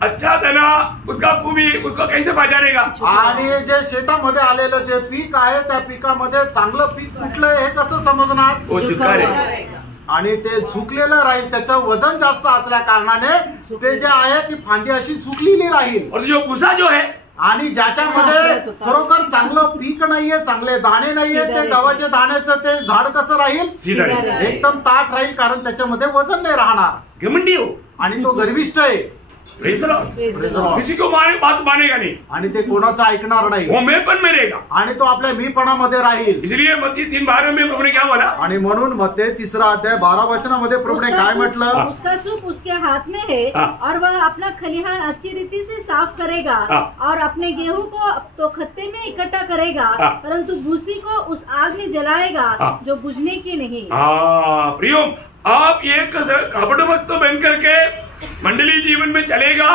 अच्छा दाना उसका खूबी उसको कैसे पहचानेगा? आणि जे शेतामध्ये आलेलं जे पीक आहे त्या पिकामध्ये चांगलं पीक कुठलं हे कसं समजणार? वो झुकार है। आणि ते झुकलेलं राहील, त्याचं वजन जास्त असल्या कारणाने ते जे आहे ती फांदी अशी झुकलेली राहील। और जो भुसा जो है, आणि ज्याच्यामध्ये खरोखर चांगलं पीक नाहीये, चांगले दाणे नाहीये, ते गव्हाच्या दाण्याचं ते झाड कसं राहील? एकदम ताट राहील, कारण त्याच्यामध्ये वजन नाही राहणार। घमंडी हो, आणि तो गर्विष्ठ आहे। किसी को बात मानेगा नहीं, आणि ते कोणाचं ऐकणार नाही। वो मेपन में रहेगा, आणि तो आपल्या मीपणामध्ये राहील। इसलिए मत्ती 3:12 में प्रभु ने क्या बोला? आणि म्हणून मत्ती 3रा अध्याय 12 वचनामध्ये प्रभुने काय म्हटलं? उसका सूप उसके हाथ में है और वह अपना खलिहान अच्छी रीति से साफ करेगा और अपने गेहूं को तो खत्ते में इकट्ठा करेगा, परंतु भूसी को उस आग में जलाएगा जो बुझने की नहीं। प्रियो, आप एक कपड़ वक्त बन करके मंडली जीवन में चलेगा,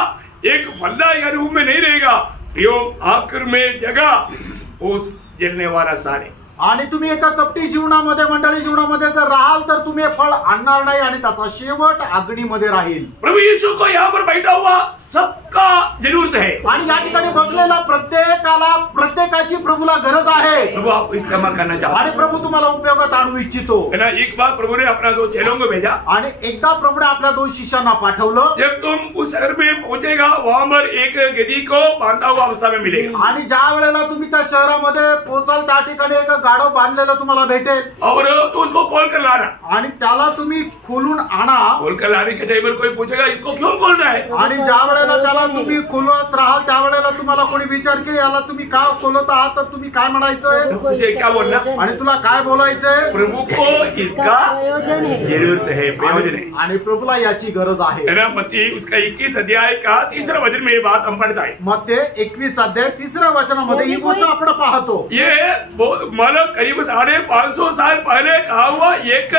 एक फलदायक अनुभव में नहीं रहेगा। प्रियो, आखिर में जगह उस जलने वाला स्थान है। आणि तुम्ही एका कपटी जीवनामध्ये, मंडळी जीवनामध्ये जर राहाल तर तुम्ही फळ आणणार नाही आणि त्याचा शेवट अग्नीमध्ये राहील। प्रभु यीशु को यहाँ पर बैठा हुआ सबका जरूरत है। आणि या ठिकाणी बसलेला प्रत्येकाला, प्रत्येकाची प्रभूला गरज आहे। प्रभु आपको इस्तेमाल करना चाहता है। आणि प्रभू तुम्हाला उपयोगात आणू इच्छितो। एक बार प्रभु ने अपना 2 चेलों को भेजा। आणि एकदा प्रभूने आपल्या 2 शिष्यांना पाठवलं। जब तुम उस शहर में पहुंचेगा वहां पर एक गधी को बांधा हुआ अवस्था में मिलेगा। आणि ज्या वेळेला तुम्ही त्या शहरामध्ये पोहोचाल त्या ठिकाणी एक गाढव बांधलेलं तुम्हाला भेटेल। और तो उसको खोल कर लाना, आणि त्याला तुम्ही खोलून आणा। खोल कर लाने के टाइम पर कोई पूछेगा इसको क्यों खोलना है? आणि ज्या वेळेला त्याला तुम्ही खोलत राहाल त्या वेळेला तुम्हाला कोणी विचार की याला तुम्ही का खोलत आहात, तर तुम्ही काय म्हणायचंय? तुझे क्या बोलना? आणि तुला काय बोलायचंय? प्रभु को इसका जरूरत है, प्रयोजन है। आणि प्रभूला याची गरज आहे। मत्ती उसका 21 अध्याय का 3रा वचन में ये बात हम पढ़ता है। मत्ती 21 अध्याय 3ऱ्या वचनामध्ये ही गोष्ट आपण पाहतो। ये मतलब करीब 550 साल पहले कहा हुआ एक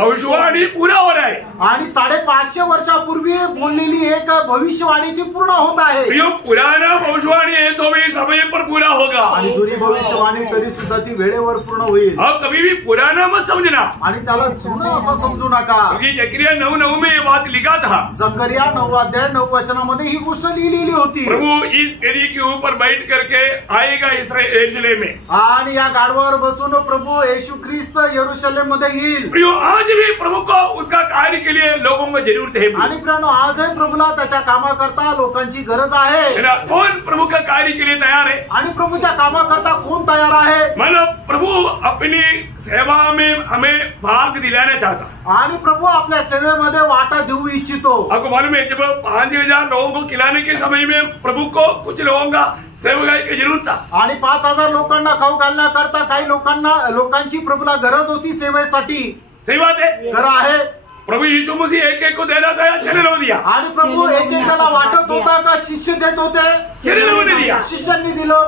भविष्यवाणी पूरा हो रहा है आणि 550 वर्षापूर्वी बोललेली एक भविष्यवाणी ती पूर्ण होत आहे. जो पुराना भविष्यवाणी है तो भी समय पर पूरा होगा आणि जुनी भविष्यवाणी तरी सुद्धा ती वेळेवर पूर्ण होईल. अब कभी भी पुराना मत समझना आणि त्याला जुनं असं समजू नका. क्योंकि जकरिया 9:9 में ये बात लिखा था. जकरिया 9 अध्याय 9 वचनामध्ये ही गोष्ट लिहिलेली होती. प्रभु इस एरी के ऊपर बैठ करके आएगा यरूशलेम में आणि या गाडवावर बसून प्रभु येशू ख्रिस्त यरूशलेम मध्ये येईल. प्रियो आज भी प्रभु को उसका कार्य के लिए लोगों को जरूरत है. आणि प्रियानो आजही प्रभूला त्याच्या कामाकरता लोकांची गरज आहे. कौन प्रभु का कार्य के लिए तैयार है आणि प्रभूच्या कामाकरता कोण तयार आहे. मतलब प्रभु अपनी सेवा में हमें भाग दिलाना चाहता आणि प्रभू आपल्या सेवेमध्ये वाटा देऊ इच्छितो. आपको मालूम है जब 5,000 लोगों को खिलाने के समय में प्रभु को कुछ लोगों का सेवकाई की जरूरत था. आणि 5,000 लोकांना खाऊ घालण्याकरता काही लोकांची प्रभूला गरज होती सेवेसाठी. सही बात है. खरं आहे. प्रभु यीशु मसीह एक को देना था या चले दिया. आणि प्रभू एकेकाला वाटत होता का शिष्य देत होते. चले दिया. शिष्यांनी दिलं.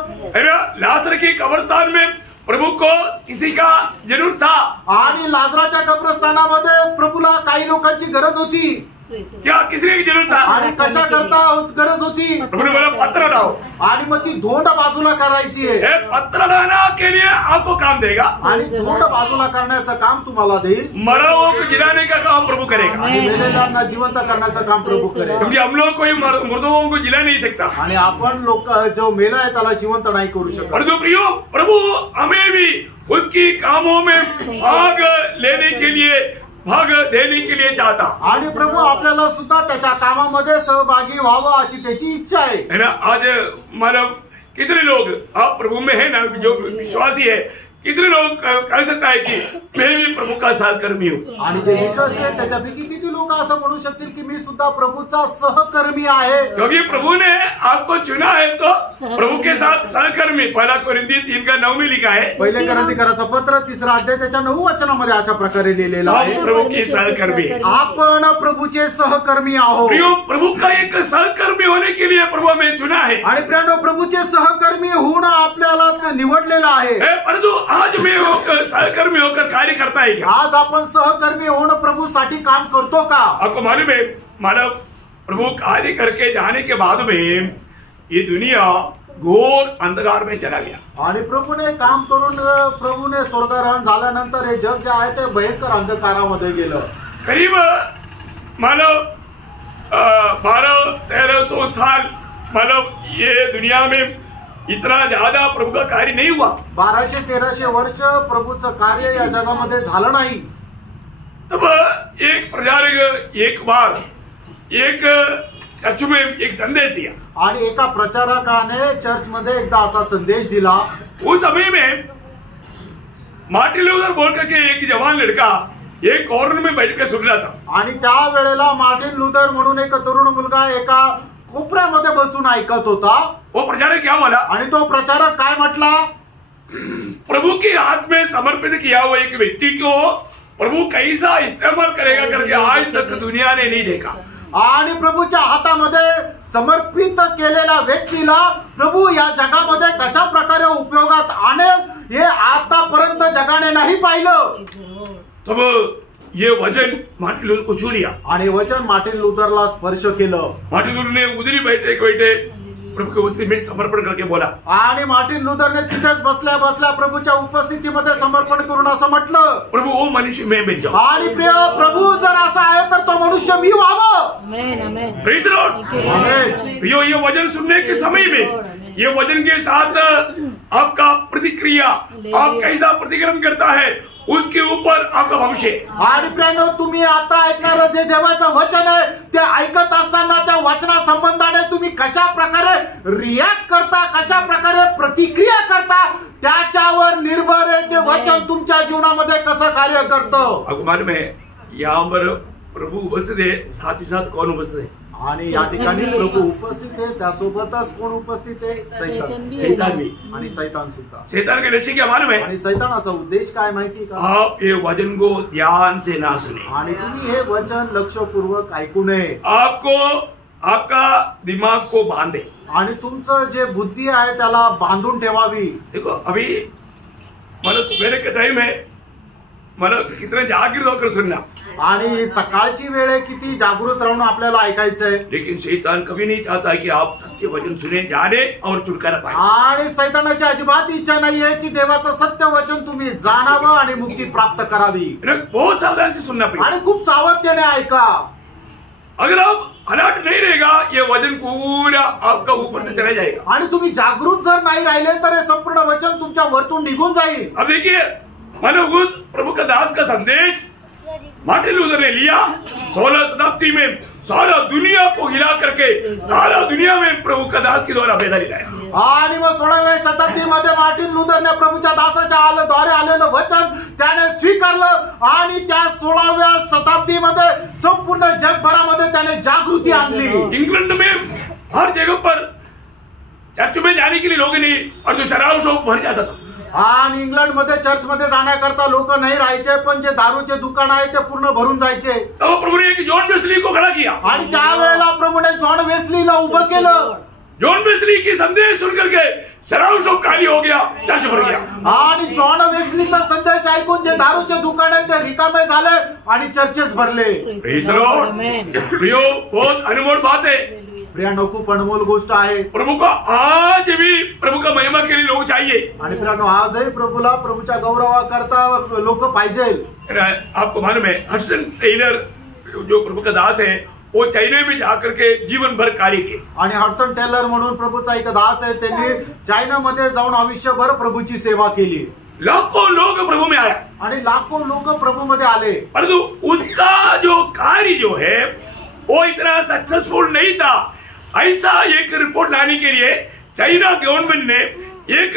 लाजर की कब्रिस्तान में प्रभु को किसी का जरूरत था. आणि लाजराच्या कब्रस्थानामध्ये प्रभूला काही लोकांची गरज होती. क्या किसी की जरूरत था. आणि कशा करता गरज होती. प्रभु ने बोला पत्र डालो. आणि मग ती धोंड बाजूला करायची आहे. पत्र डालना के लिए आपको काम देगा. आणि धोंड बाजूला करण्याचं काम तुम्हाला देईल. मरों को जिलाने का काम प्रभु करेगा. आणि मेलेल्यांना जिवंत करण्याचं काम प्रभू करेल. क्योंकि हम लोग कोई मुर्दों को जिला नहीं सकता. आणि आपण लोक जो मेला आहे त्याला जिवंत नाही करू शकत. और जो प्रियो प्रभु हमें भी उसकी कामों में भाग लेने के लिए भाग देने के लिए चाहता. आणि प्रभू आपल्याला सुद्धा त्याच्या कामामध्ये सहभागी व्हावं अशी त्याची इच्छा आहे ना. आज मतलब कितने लोग आप प्रभु में है ना जो विश्वासी है कितने लोग कह सकता है कि मैं भी प्रभु का सहकर्मी हूँ. आणि जे विश्वासी आहे त्याच्यापैकी किती लोक असं म्हणू शकतील की मी सुद्धा प्रभूचा सहकर्मी आहे. क्योंकि प्रभु ने आपको चुना है तो प्रभु के साथ सहकर्मी. 1 कोरिन्थियों 3:9 में लिखा है. पहिले कोरिन्थीकराचं पत्र 3 अध्याय त्याच्या 9 वचनामध्ये अशा प्रकारे लिहिलेलं आहे. प्रभु के सहकर्मी. आपण प्रभूचे सहकर्मी आहोत. प्रियो प्रभु का एक सहकर्मी होने के लिए प्रभु हमें चुना है. आणि प्रियानो प्रभूचे सहकर्मी होणं आपल्याला निवडलेलं आहे. परंतु आज मैं सहकर्मी होकर कार्य करता है क्या. आज आपण सहकर्मी होणं प्रभूसाठी काम करतो का. आपको मालूम है मानव प्रभु कार्य करके जाने के बाद में ये दुनिया घोर अंधकार में चला गया. आणि प्रभूने काम करून प्रभूने स्वर्गारोहण झाल्यानंतर हे जग जे आहे ते भयंकर अंधकारामध्ये गेलं. करीब मानव 1200-1300 साल मानव ये दुनिया में इतना ज्यादा प्रभु का कार्य नहीं हुआ. 1200-1300 वर्ष प्रभूचं कार्य या जगामध्ये झालं नाही. तब एक प्रचारक एक बार एक चर्च में एक संदेश दिया. आणि एका प्रचारकाने चर्च मध्ये एकदा असा संदेश दिला. उस समय में मार्टिन लूथर बोल करके एक जवान लड़का एक कॉर्नर में बैठ कर सुन रहा था. आणि त्या वेळेला मार्टिन लूथर म्हणून एक तरुण मुलगा एका कोपऱ्यामध्ये बसून ऐकत होता. वो प्रचारक क्या बोला. आणि तो प्रचारक काय म्हटला. प्रभु के हाथ में समर्पित किया हुआ एक व्यक्ति को प्रभु कैसा इस्तेमाल करेगा करके आज तक दुनिया ने नहीं देखा. आणि प्रभूच्या हातामध्ये समर्पित केलेल्या व्यक्तीला प्रभू या जगामध्ये कशा प्रकारे उपयोगात आणेल हे आतापर्यंत जगाने नाही पाहिलं. तब ये वचन मार्टिन लूथर को छू लिया. आणि वचन मार्टिन लूथरला स्पर्श केलं. मार्टिन लूथर ने उधर ही बैठे प्रभु के उसी में समर्पण करके बोला. आणि मार्टिन लूथरने तिथेच बसल्या बसल्या प्रभूच्या उपस्थितीमध्ये समर्पण करून असं म्हटलं. प्रभु वो मनुष्य में बन जाओ. आणि प्रिय प्रभू जर असा आहे तर तो मनुष्य मी व्हावं. Praise the Lord. प्रियो ये वचन सुनने के समय में ये वचन के साथ आपका प्रतिक्रिया आप कैसा प्रतिक्रमण करता है उसके ऊपर आपका भविष्य. आणि प्रियानो तुम्ही आता ऐकणारं जे देवाचं वचन आहे ते ऐकत असताना त्या वचना संबंधाने तुम्ही कशा प्रकारे रिॲक्ट करता कशा प्रकारे प्रतिक्रिया करता त्याच्यावर निर्भर आहे ते वचन तुमच्या जीवनामध्ये कसं कार्य करतं. आपको मालूम है यहाँ पर प्रभु उपस्थित है साथ ही साथ कौन उपस्थित है. आणि या ठिकाणी प्रभू उपस्थित आहे त्यासोबतच कोण उपस्थित आहे. शैतान भी. आणि सैतान सुद्धा. शैतान का लक्ष्य क्या मालूम है. आणि सैतानाचा उद्देश काय माहिती का. आप ये वचन को ध्यान से ना सुने. आणि तुम्ही हे वचन लक्षपूर्वक ऐकू नये. आपको आपका दिमाग को बांधे. आणि तुमचं जे बुद्धी आहे त्याला बांधून ठेवावी. देखो अभी मतलब सुबह के टाइम है मला कितना जागृत होकर सुनना। आणि सकाळची वेळ आहे, किती जागृत राहून आपल्याला ऐकायचंय। लेकिन शैतान कभी नहीं चाहता कि आप सत्य वचन सुने, जाने और छुटकारा पाए। आणि सैतानाची अजिबात इच्छा नाहीये की देवाचं सत्य वचन तुम्ही जाणावं आणि मुक्ती प्राप्त करावी। बहुत सावधान से सुनना पड़ेगा आणि खूप सावधतेने ऐका। अगर आप अलर्ट नहीं रहेगा, ये वचन पूरा आपका ऊपर से चला जाएगा। आणि तुम्ही जागृत जर नाही राहिले तर हे संपूर्ण वचन तुमच्या वरतून निघून जाईल। अब देखिए, मानो उस प्रभु का दास का संदेश मार्टिन लूथर ने लिया 16 शताब्दी में, सारा दुनिया को हिला करके सारा दुनिया में प्रभु का दास के द्वारा बेदारी लाया। आणि मग 16व्या शताब्दीमध्ये मार्टिन लूथरने प्रभूच्या दासाच्या द्वारे आलेलं वचन त्याने स्वीकारलं आणि त्या 16व्या शताब्दीमध्ये संपूर्ण जगभरामध्ये त्याने जागृती आणली। इंग्लैंड में हर जगह पर चर्च में जाने के लिए लोग नहीं, और जो शराब शौक भर जाता था। आणि इंग्लंड मध्ये चर्च मध्ये जाण्याकरता लोक नाही राहायचे, पण जे दारूचे दुकान आहे ते पूर्ण भरून जायचे। तो प्रभु ने एक जॉन वेस्ली को खड़ा किया आणि त्यावेळेला प्रभूने जॉन वेस्लीला उभं केलं। जॉन वेस्ली की संदेश सुन करके शराब शौक खाली हो गया, चर्च भर गया। आणि जॉन वेस्लीचा संदेश ऐकून जे दारूचे दुकान आहे ते रिकामे झाले आणि चर्चेस भरले। Praise the Lord. प्रियो, बहुत अनमोल बात है। प्रियानो, खूप अनमोल गोष्ट आहे। प्रभु को आज भी प्रभु का महिमा के लिए लोग चाहिए। आणि प्रियानो, आजही प्रभूला प्रभूच्या गौरवाकरता लोक पाहिजे। आपको मालूम है, हडसन टेलर जो प्रभु का दास है, वो चाइना में जाकर के जीवन भर कार्य किए। आणि हडसन टेलर म्हणून प्रभूचा एक दास आहे, त्यांनी चायनामध्ये जाऊन आयुष्यभर प्रभूची सेवा केली। लाखों लोग प्रभु में आया आणि लाखों लोक प्रभू मध्ये आले, परंतु उसका जो कार्य जो है वो इतना सक्सेसफुल नहीं था। ऐसा एक रिपोर्ट लाने के लिए चाइना गवर्नमेंट ने एक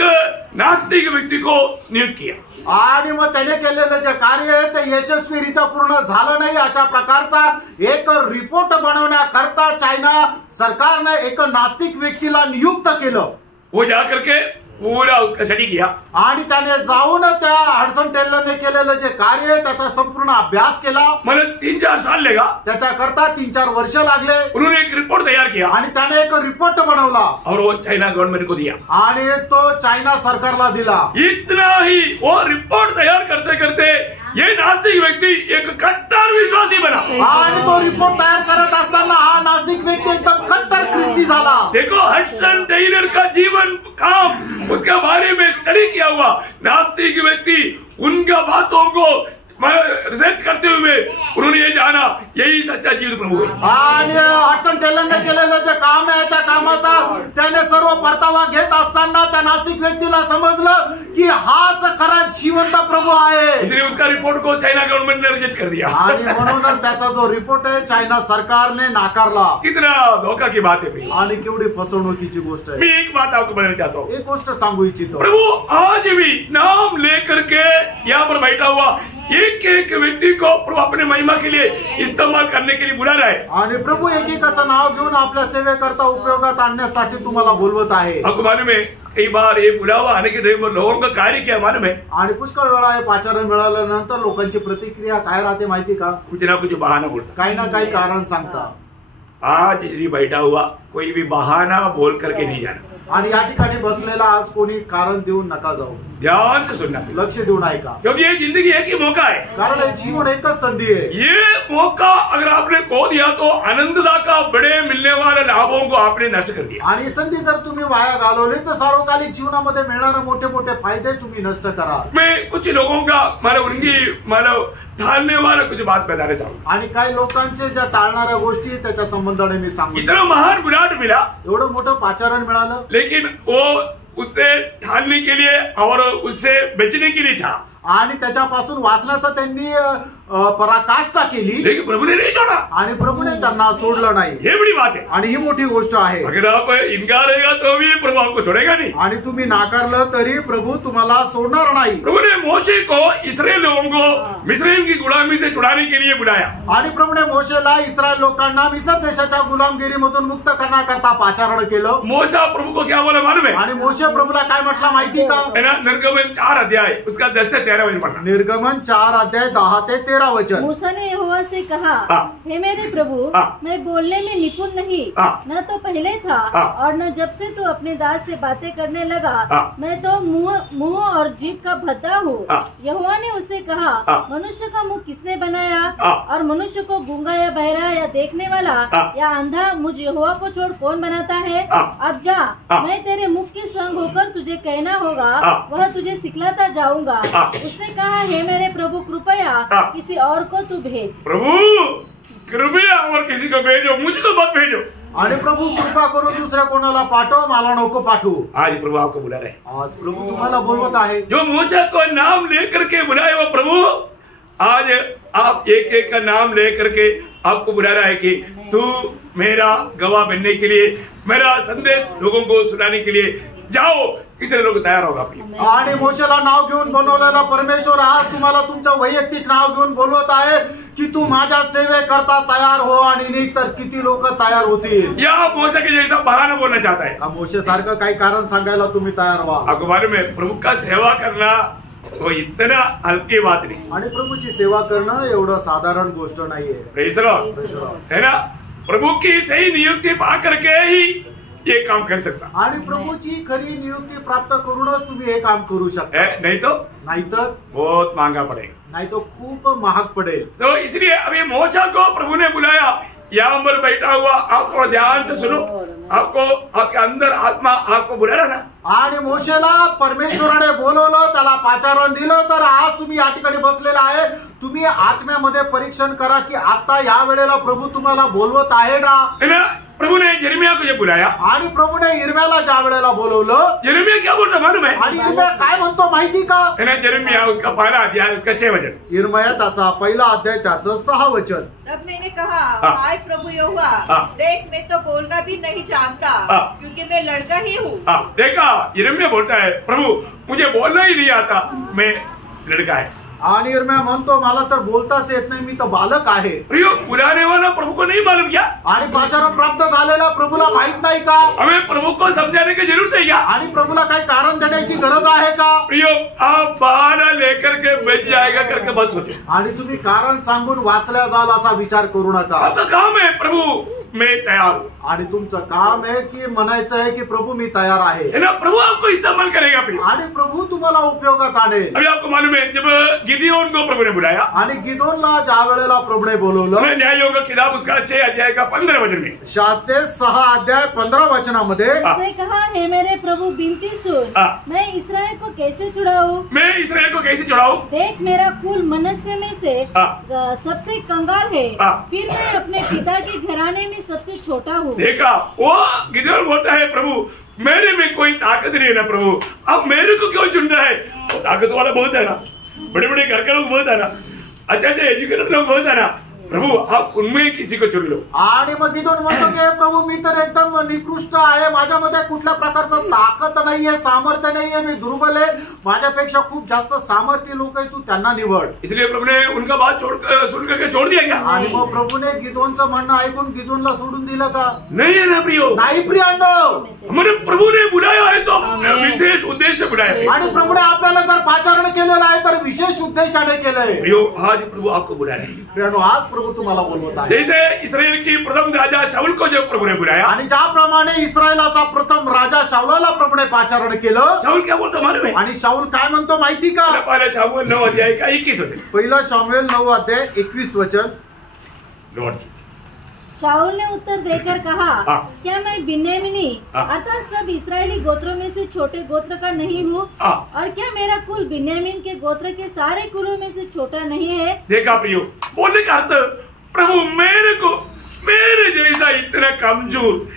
नास्तिक व्यक्ति को नियुक्त किया। आणि मग त्याने केलेलं जे कार्य आहे ते यशस्वीरित्या पूर्ण झालं नाही, अशा प्रकारचा एक रिपोर्ट बनवण्याकरता चायना सरकारने एक नास्तिक व्यक्तीला नियुक्त केलं। वो जाकर के पूरा उसका स्टडी किया आणि त्याने जाऊन त्या हडसन टेलरने केलेलं जे कार्य आहे त्याचा संपूर्ण अभ्यास केला। मतलब 3-4 साल लेगा, त्याच्याकरता 3-4 वर्ष लागले। उन्होंने एक रिपोर्ट तैयार किया आणि त्याने एक रिपोर्ट बनवला और वो चाइना गवर्नमेंट को दिया आणि तो चायना सरकारला दिला। इतना ही, वो रिपोर्ट तैयार करते करते ये नास्तिक व्यक्ति एक कट्टर विश्वासी बना। आणि तो रिपोर्ट तयार करत असताना हा नास्तिक व्यक्ती एकदम कट्टर ख्रिस्ती झाला। देखो, हडसन टेलर का जीवन काम, उसके बारे में स्टडी किया हुआ नास्तिक व्यक्ति, उनका बातों को रिसर्च करते हुए उन्होंने ये जाना यही सच्चा जीवन प्रभु है। आणि हडसन टेलरने केलेलं जे काम आहे त्या कामाचा त्याने सर्व परतावा घेत असताना त्या नास्तिक व्यक्तीला समजलं की हाच खरा जिवंत प्रभू आहे। इसलिए उसका रिपोर्ट को चाइना गवर्नमेंट ने रिजेक्ट कर दिया आणि म्हणूनच त्याचा जो रिपोर्ट आहे चायना सरकारने नाकारला। कितना धोखा की बात है भाई, आणि केवढी फसवणुकीची गोष्ट आहे। मैं एक बात आपको बताना चाहता हूँ, एक गोष्ट सांगू इच्छितो। प्रभु आज भी नाम लेकर के यहाँ पर बैठा हुआ एक एक व्यक्ति को प्रभु अपने महिमा के लिए इस्तेमाल करने के लिए बुला रहा है। आणि प्रभू एकेकाचं नाव घेऊन आपल्या सेवेकरता उपयोगात आणण्यासाठी तुम्हाला बोलवत आहे। आपको मालूम है, कई बार ये बुलावा आने के टाइम लोगों का कार्य क्या मालूम है? आणि पुष्कळ वेळा हे पाचारण मिळाल्यानंतर लोकांची प्रतिक्रिया काय राहते माहिती का? कुछ ना कुछ बहाना बोलता, काही ना काही कारण सांगता। आज यदि बैठा हुआ कोई भी बहाना बोल करके नहीं जाना। आणि या ठिकाणी बसलेला आज कोणी कारण देऊन नका जाऊ, ध्यान से सुनना, लक्ष देऊन ऐका, क्योंकि ये जिंदगी एक ही मौका है। कारण हे जीवन एकच संधी आहे। ये मौका अगर आपने खो दिया तो आनंददा का बड़े मिलने वाले लाभों को आपने नष्ट कर दिया। आणि संधी जर तुम्ही वाया घालवली तर सार्वकालिक जीवनामध्ये मिळणारे मोठे मोठे फायदे तुम्ही नष्ट करा। मैं कुछ लोगों का ढालने वाला कुछ बात बताना चाहूंगा। आणि काही लोकांचे ज्या टाळणाऱ्या गोष्टी त्याच्या संबंधाने मी सांगू। इतना महान विराट मिला, एवढं मोठं पाचारण मिळालं, लेकिन वो उससे ढालने के लिए और उससे बचने के लिए था, आणि त्याच्यापासून वाचण्याचा त्यांनी पराकाष्ठा केली, लेकिन प्रभु ने नहीं छोड़ा। आणि प्रभूने त्यांना सोडलं नाही। ये बड़ी बात है। आणि ही मोठी गोष्ट आहे। अगर आप इनकारेगा तो भी प्रभु आपको छोड़ेगा नहीं। आणि तुम्ही नाकारलं तरी प्रभू तुम्हाला सोडणार नाही। प्रभु ने मोशे को इस्राएल लोगों को मिस्रैम की गुलामी से छुड़ाने के लिए बुलाया। आणि प्रभूने मोशेला इस्रायल लोकांना मिस्र देशाच्या गुलामगिरीमधून मुक्त करण्याकरता पाचारण केलं। मोशा प्रभु को क्या बोला मालूम है? आणि मोशे प्रभूला काय म्हटलं माहिती का? निर्गमन 4 अध्याय उसका 10 से 13 वचन पढ़ना। निर्गमन 4 अध्याय 10 ते 13 वचन। मूसा ने यहोवा से कहा, हे मेरे प्रभु, मैं बोलने में निपुण नहीं, न तो पहले था और न जब से तू अपने दास से बातें करने लगा, मैं तो मुंह और जीभ का भद्दा हूँ। यहोवा ने उससे कहा, मनुष्य का मुंह किसने बनाया, और मनुष्य को गूंगा या बहरा या देखने वाला या अंधा मुझ यहोवा को छोड़ कौन बनाता है। अब जा, मैं तेरे मुख के संग होकर तुझे कहना होगा, वह तुझे सिखलाता जाऊंगा। उसने कहा, हे मेरे प्रभु, कृपया किसी और को तू भेज। प्रभु कृपया और किसी को भेजो, मुझको मत भेजो। आणि प्रभु कृपा करून दुसऱ्या कोणाला पाठव, मला नको पाठवू। आज प्रभु आपको बुला रहे, आज प्रभु तुम्हाला बोलवत आहे। जो मूसा को नाम लेकर के बुलाए वो प्रभु आज आप एक एक का नाम लेकर के आपको बुला रहा है कि तू मेरा गवाह बनने के लिए, मेरा संदेश लोगों को सुनाने के लिए जाओ। कितने लोग तयार होगा? आणि मोशेला नाव घेऊन बनवलेला परमेश्वर आज तुम्हाला तुमचं वैयक्तिक नाव घेऊन बोलवत आहे की तू माझ्या सेवेकरता तयार हो, आणि नाही तर किती लोक तयार होतील। या आप मूसा के जैसा बहाना बोलना चाहता है? का मोशे सारखं काही कारण सांगायला तुम्ही तयार व्हा? आपको मालूम है प्रभु का सेवा करना वो इतना हल्की बात नहीं, आणि प्रभूची सेवा करणं एवढं साधारण गोष्ट नाहीये। प्रेज़ द लॉर्ड, है ना? प्रभु की सही नियुक्ति पा करके ही ये काम कर सकता, आणि प्रभूची खरी नियुक्ती प्राप्त करूनच तुम्ही हे काम करू शकता। नहीं तो नाहीतर बहुत महंगा पड़ेगा, नाही तो खूप महाग पडेल। तो इसलिए अभी मूसा को प्रभु ने बुलाया, यहाँ पर बैठा हुआ आपको ध्यान से सुनो, आपको आपके अंदर आत्मा आपको बुला रहा ना। आणि मोशेला परमेश्वराने बोलवलं, त्याला पाचारण दिलं, तर आज तुम्ही या ठिकाणी बसलेला आहे। तुम्ही आत्म्यामध्ये परीक्षण करा की आता या वेळेला प्रभु तुम्हाला बोलवत आहे ना। प्रभु ने यिर्मयाह को जब बुलाया, आणि प्रभूने यिर्मयाला ज्या वेळेला बोलवलं, यिर्मयाह क्या बोलता मालूम है? आणि यिर्मयाह काय म्हणतो माहिती का? यिर्मयाह उसका पहला अध्याय उसका 6 वचन। यिर्मयाह त्याचा पहिला अध्याय त्याचं 6 वचन। तब मैंने कहा, हाय प्रभु यहोवा, देख मैं तो बोलना भी नहीं जानता, क्योंकि मैं लड़का ही हूँ। देखा, यिर्मयाह बोलता है, प्रभु मुझे बोलना ही नहीं आता, मैं लड़का है। आणि यिर्मयाह म्हणतो, मला तर बोलताच येत नाही, मी तर बालक आहे। प्रियो, बुलाने वाला प्रभु को नहीं मालूम क्या? आणि पाचारण प्राप्त झालेला प्रभूला माहित नाही का? हमें प्रभु को समझाने की जरूरत है क्या? आणि प्रभूला काही कारण देण्याची गरज आहे का? प्रियो, आप बहाना लेकर के बच जाएगा करके मत सोचो। आणि तुम्ही कारण सांगून वाचल्या जाल असा विचार करू नका। आपका काम है प्रभु मैं तैयार हूँ, आणि तुमचं काम आहे की म्हणायचं आहे की प्रभू मी तयार आहे, है ना? प्रभु आपको इस्तेमाल करेगा प्रियो, आणि प्रभू तुम्हाला उपयोगात आणेल। अभी आपको मालूम है जब गिदियोन को प्रभु ने बुलाया, आणि गिदोनला ज्या वेळेला प्रभूने बोलवलं, न्यायों का किताब उसका 6 अध्याय का 15 वचन में, शास्त्रे 6 अध्याय 15 वचनामध्ये उसने कहा, हे मेरे प्रभु बिनती सुन, मैं इसराइल को कैसे छुड़ाऊं? मैं इसराइल को कैसे छुड़ाऊं? देख मेरा कुल मनुष्य में से सबसे कंगाल है, फिर मैं अपने पिता के घराने में सबसे छोटा हूँ। देखा, वो गिदोन बोलता है, प्रभु मेरे में कोई ताकत नहीं है ना प्रभु, अब मेरे को क्यों चुन रहा है? वो ताकत वाला बहुत है ना, बड़े बड़े घर के लोग बहुत है ना, अच्छा एजुकेटेड लोग बहुत है ना, प्रभु आप उनमें किसी को चुन लो। आणि मग गिदोन म्हणतो की प्रभू मी तर एकदम निकृष्ट आहे, माझ्यामध्ये कुठल्या प्रकारचं ताकद नाहीये, सामर्थ्य नाहीये, मी दुर्बल आहे, माझ्यापेक्षा खूप जास्त सामर्थ्य लोक आहे, तू त्यांना निवड। इसलिए प्रभु ने उनका बात सुन करके छोड़ दिया क्या? आणि मग प्रभूने गिदोनचं म्हणणं ऐकून गिदोनला सोडून दिलं का? नहीं है ना प्रियो, नाही प्रियांनो, हमारे प्रभु ने बुलाया है तो विशेष उद्देश्य से बुलाया है। आणि प्रभूने आपल्याला जर पाचारण केलेलं आहे तर विशेष उद्देशाने केलंय। प्रियो, आज प्रभु आपको बुला रहे हैं, प्रियांनो आज प्रभु तुम्हाला बोलवत आहे। जैसे इसराइल की प्रथम राजा शाऊल को जब प्रभु ने बुलाया, आणि ज्याप्रमाणे इस्रायलाचा प्रथम राजा शाऊलाला प्रभूने पाचारण केलं, शाऊल क्या बोलता मालूम है? आणि शाऊल काय म्हणतो माहिती का? पहला शाऊल 9 अध्याय का 21 वचन, पहिला शामुएल 9 अध्याय 21 वचन। लॉर्ड शाऊल ने उत्तर देकर कहा, क्या मैं बिन्यामीनी हाँ। अर्थात सब इस्राएली गोत्रों में से छोटे गोत्र का नहीं हूँ? और क्या मेरा कुल बिन्यामीन के गोत्र के सारे कुलों में से छोटा नहीं है? देखा प्रियो, बोलने का अर्थ, प्रभु मेरे जैसा इतना कमजोर,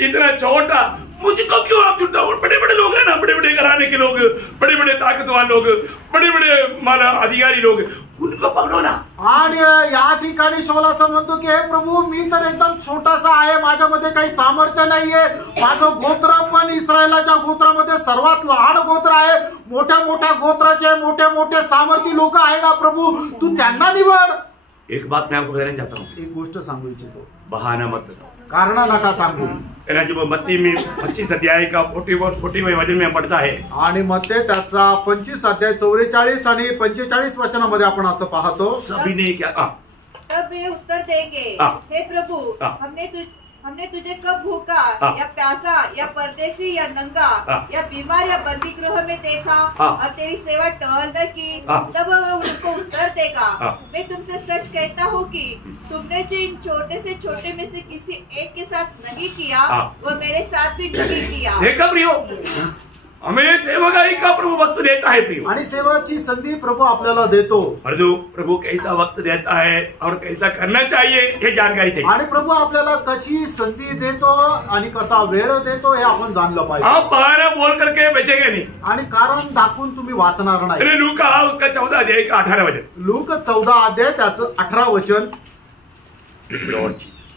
इतना छोटा, मुझको क्यों आप चुनता? और बड़े बड़े लोग हैं ना, बड़े बड़े घराने के लोग, बड़े बड़े ताकतवान लोग, बड़े बड़े माला अधिकारी लोग, उनको पकड़ो ना। आणि या ठिकाणी शाऊल असं म्हणतो की हे प्रभू मी तर एकदम छोटासा आहे, माझ्यामध्ये काही सामर्थ्य नाहीये, माझं गोत्र पण इस्रायलाच्या गोत्रामध्ये सर्वात लहान गोत्र आहे, मोठ्या मोठ्या गोत्राचे मोठे मोठे सामर्थी लोक आहे ना प्रभू, तू त्यांना निवड। एक बात मैं आपको बताना चाहता हूँ, एक गोष्ट सांगू इच्छितो, बहाना मत बताओ, कारण नका सांगू. जब मत्ती में 25 अध्याय का 44 वचन में पढ़ता है, आणि मत्ते त्याचा 25 अध्याय 44 आणि 45 वचनामध्ये आपण असं पाहतो. सभी ने क्या तब वे उत्तर देंगे, हे प्रभु, हमने तुझे कब भूखा या प्यासा या परदेसी या नंगा या बीमार या बंदी गृह में देखा और तेरी सेवा टहल न की. तब वह उनको उत्तर देगा, मैं तुमसे सच कहता हूँ कि तुमने जो इन छोटे से छोटे में से किसी एक के साथ नहीं किया, वह मेरे साथ भी नहीं किया. देखा प्रियो, हमें सेवकाई का प्रभु वक्त देता है प्रियो, आणि सेवाची संधी प्रभू आपल्याला देतो. प्रभु कैसा वक्त देता है और कैसा करना चाहिए ये जानकारी चाहिए. आणि प्रभू आपल्याला कशी संधी देतो आणि कसा वेळ देतो हे आपण जाणलं पाहिजे. आप बहाना बोल करके बचेंगे नहीं. आणि कारण दाखवून तुम्ही वाचणार नाही. अरे लूका उसका 14 अध्याय का 18 वचन, लूक 14 अध्याय त्याचं 18 वचन.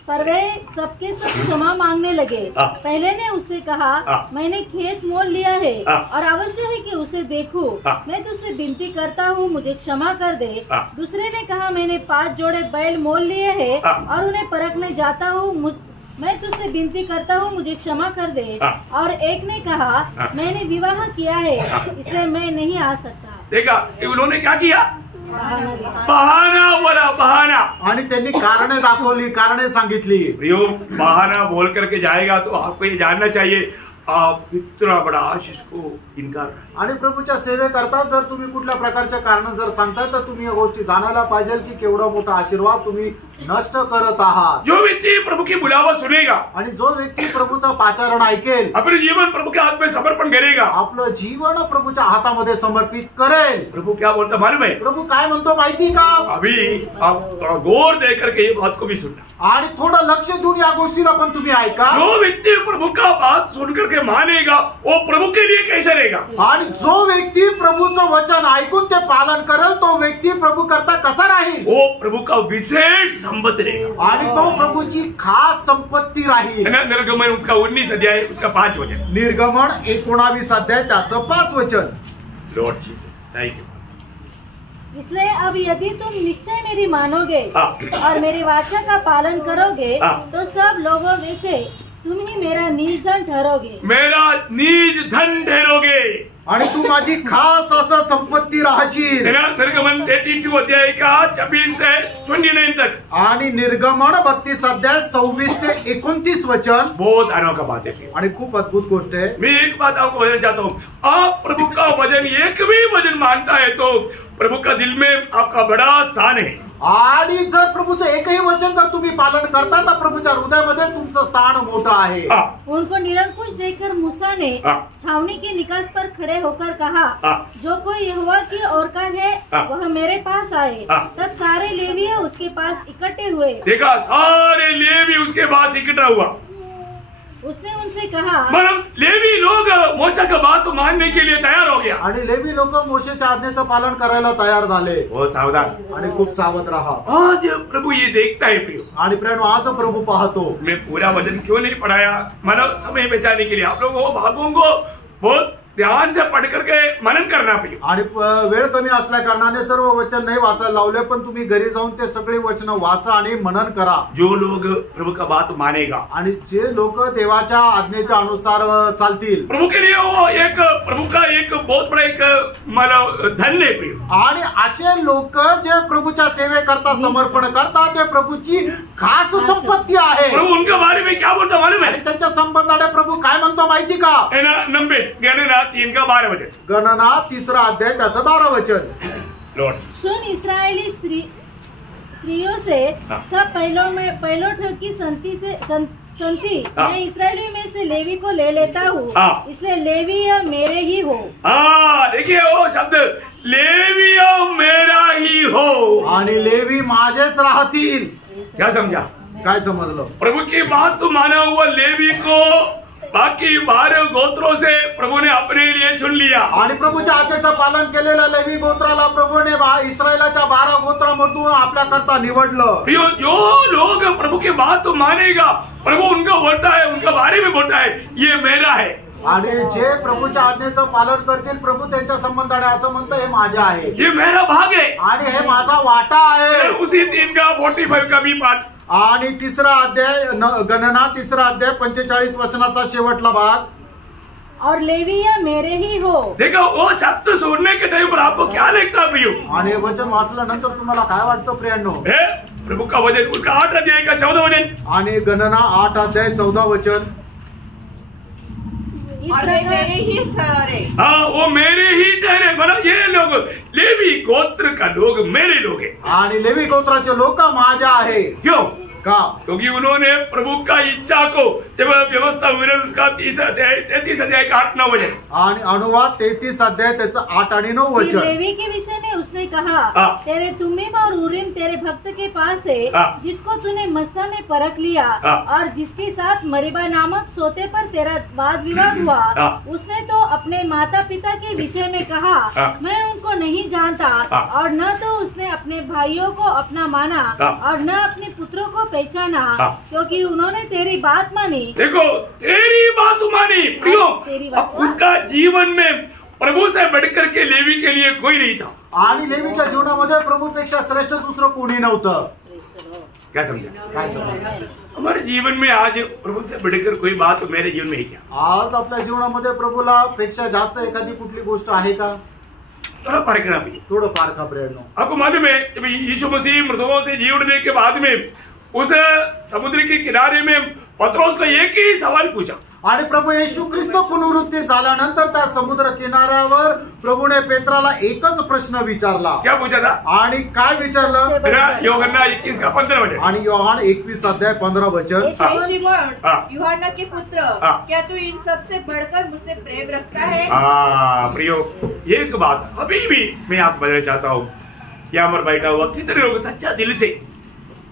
पर वे सबके सब क्षमा मांगने लगे. पहले ने उससे कहा, मैंने खेत मोल लिया है और अवश्य है कि उसे देखूं. मैं तुझसे विनती करता हूँ, मुझे क्षमा कर दे. दूसरे ने कहा, मैंने 5 जोड़े बैल मोल लिए हैं और उन्हें परखने जाता हूँ. मैं तुझसे विनती करता हूँ, मुझे क्षमा कर दे. और एक ने कहा, मैंने विवाह किया है, इसलिए मैं नहीं आ सकता. देखा उन्होंने क्या किया, बहाना बोला, बहाना. आणि त्यांनी कारणे दाखवली, कारणे सांगितली. प्रियो, बहाना बोल करके जाएगा तो आपको ये जानना चाहिए आप इतना बड़ा आशीष को इनकार. आणि प्रभूच्या सेवेकरता जर तुम्ही कुठल्या प्रकारच्या कारण जर सांगताय तर तुम्ही या गोष्टी जाणायला पाहिजे की केवढा मोठा आशीर्वाद तुम्ही नष्ट करत आहात. जो व्यक्ति प्रभु की बुलावा सुनेगा आणि जो व्यक्ती प्रभूचं पाचारण ऐकेल, अपने जीवन प्रभु के हाथ में समर्पण करेगा, आपलं जीवन प्रभूच्या हातामध्ये समर्पित करेल. प्रभु क्या बोलता मालूम है, प्रभू काय म्हणतो माहिती का. अभी आप थोड़ा गौर दे करके ये बात को भी सुनना आणि थोडं लक्ष देऊन या गोष्टीला पण तुम्ही ऐका. जो व्यक्ति प्रभु का बात सुन करके मानेगा वो प्रभु के लिए कैसे रहेगा. आणि जो व्यक्ती प्रभूचं वचन ऐकून ते पालन करेल तो व्यक्ती प्रभू करता कसा राहील, वो प्रभु का विशेष संपत्ति रहेगा आणि तो प्रभूची खास संपत्ती राहील. निर्गमन उसका 19 अध्याय उसका 5 वचन. निर्गमन 19 अध्याय त्याचं 5 वचन. Lord Jesus, thank you. इसलिए अब यदि तुम निश्चय मेरी मानोगे और मेरी वाचा का पालन करोगे तो सब लोगों में से तुम ही मेरा निज धन ठहरोगे. मेरा निज धन ठहरोगे आणि तू माझी खास असं संपत्ती राहशील. निर्गमन 32 अध्याय का 26 से 29 तक. आणि निर्गमन 32 अध्याय 26 ते 29 वचन. बहुत अनोखा बात है आणि खूप अद्भुत गोष्ट आहे. मैं एक बात आपको बताना चाहता हूँ, आप प्रभु का वचन एक भी वचन मानता है तो प्रभु का दिल में आपका बड़ा स्थान है. आणि जर प्रभूचं एकही वचन जर तुम्ही पालन करता तर प्रभूच्या हृदयामध्ये तुमचं स्थान मोठं आहे. उनको निरंकुश देखकर मूसा ने छावनी के निकास पर खड़े होकर कहा, जो कोई यहोवा की ओर का है वह मेरे पास आए. तब सारे लेवी उसके पास इकट्ठे हुए. देखा, सारे लेवी उसके पास इकट्ठा हुआ. उसने उनसे कहा, मतलब लेवी लोग मोशे का बात मानने के लिए तैयार हो गया. आणि लेवी लोक मोशेच्या आज्ञेचं पालन करायला तयार झाले. बहुत सावधान आणि खूप सावध राहा. आज प्रभु ये देखता है प्रियो. आणि प्रेम आज प्रभू पाहतो. मैं पूरा वचन क्यों नहीं पढ़ाया, मतलब समय बचाने के लिए आप लोगों को भागों को बहुत ध्यान से पढ़ करके मनन करना पाहिजे. आणि वेळ कमी असल्या कारणाने सर्व वचन नाही वाचायला लावले, पण तुम्ही घरी जाऊन ते सगळे वचन वाचा आणि मनन करा. जो लोग प्रभु का बात मानेगा, आणि जे लोक देवाच्या आज्ञेच्या अनुसार चालतील, प्रभु के लिए वो एक प्रभु का एक बहुत बड़ा एक मतलब धन है प्रिय. आणि असे लोक जे प्रभूच्या सेवेकरता समर्पण करतात ते प्रभूची खास संपत्ती आहे. प्रभु उनके बारे में क्या बोलता मालूम है, आणि त्यांच्या संबंधाने प्रभू काय म्हणतो माहिती का. नंबर गणना 3 का 12 वचन. गणना 3 अध्याय त्याचं 12 वचन. लॉर्ड, सुन इस्राएली स्त्रियों से सब पहिलोठों की संति मैं इस्राएलियों में से लेवी को ले लेता हूँ, इसलिए लेवी मेरे ही हो. देखिए वो शब्द लेवी मेरा ही हो. आणि लेवी माझेच राहतील. क्या समझा, काय समजलं. प्रभु की बात तो माना हुआ लेवी को बाकी 12 गोत्रों से प्रभु ने अपने लिए चुन लिया. आणि प्रभूच्या आज्ञेचं पालन केलेल्या लेवी गोत्राला प्रभूने इस्रायलाच्या 12 गोत्रामधून आपल्या करता निवडलं. जो लोग प्रभु की बात मानेगा, प्रभु उनको बोलता है, उनके बारे में बोलता है ये मेरा है. आणि जे प्रभूच्या आज्ञेचं पालन करतील प्रभू त्यांच्या संबंधाने असं म्हणतं हे माझे आहे, ये मेरा भाग है आणि हे माझा वाटा आहे. उसी 3 का 45 का भी पाठ. आणि तिसरा अध्याय गणना 3रा अध्याय 45 वचनाचा शेवटला भाग. और लेविया मेरे ही हो. देखो वो शब्द सुनने के टाइम पर आपको क्या लगता प्रियो? आणि हे वचन वाचल्यानंतर तुम्हाला काय वाटतं प्रियांनो? प्रभु का वचन उसका 8 अध्याय का 14 वचन. आणि गणना 8 अध्याय 14 वचन. और वे मेरे ही ठहरे. हाँ, वो मेरे ही ठहरे. मतलब ये लोग लेवी गोत्र का लोग मेरे लोग हैं. आणि लेवी गोत्राचे लोक माझे आहे. क्यों? का? क्योंकि उन्होंने प्रभु का इच्छा को जब व्यवस्था हुई उसका 33 अध्याय का 8-9 वचन. आणि अनुवाद 33 अध्याय त्याचं 8 आणि 9 वचन. लेवी के विषय में उसने कहा, तेरे तुम्मीम और उरीम तेरे भक्त के पास है, जिसको तूने मस्सा में परख लिया और जिसके साथ मरीबा नामक सोते पर तेरा वाद विवाद हुआ. उसने तो अपने माता पिता के विषय में कहा, मैं उनको नहीं जानता, और न तो उसने अपने भाइयों को अपना माना और न अपने पुत्रों को पहचाना, क्योंकि उन्होंने तेरी बात मानी. देखो, तेरी बात मानी प्रियो. अब उनका जीवन में प्रभु से बढ़कर के लेवी के लिए कोई नहीं था. आणि लेवीच्या जीवनामध्ये प्रभूपेक्षा श्रेष्ठ दुसरं कोणी नव्हतं. क्या समझा? काय समजा? हमारे जीवन में आज प्रभु से बढ़कर कोई बात मेरे जीवन में है क्या? आज आपल्या जीवनामध्ये प्रभूला पेक्षा जास्त एखादी कुठली गोष्ट आहे का? थोड़ा परखना भी. थोडं पारखा प्रेरणा. आपको मालूम है जब यीशु मसीह मृतकों से जी उठने के बाद में उस समुद्र के किनारे में पत्रोस ने एक ही सवाल पूछा. आणि प्रभू येशू ख्रिस्त पुनरुत्थित झाल्यानंतर त्या समुद्र किनाऱ्यावर प्रभूने पेत्राला एकच प्रश्न विचारला. क्या पूछा था? आणि काय विचारलं? यूहन्ना 21 का 15 वचन. आणि योहान 21 अध्याय 15 वचन. शिमोन, यूहन्ना के पुत्र, क्या तू इन सब से बढ़कर मुझसे प्रेम रखता है? प्रियो, एक बात अभी भी मैं आपको बताना चाहता हूँ. यहाँ पर बैठा हुआ कितने लोग सच्चा दिल से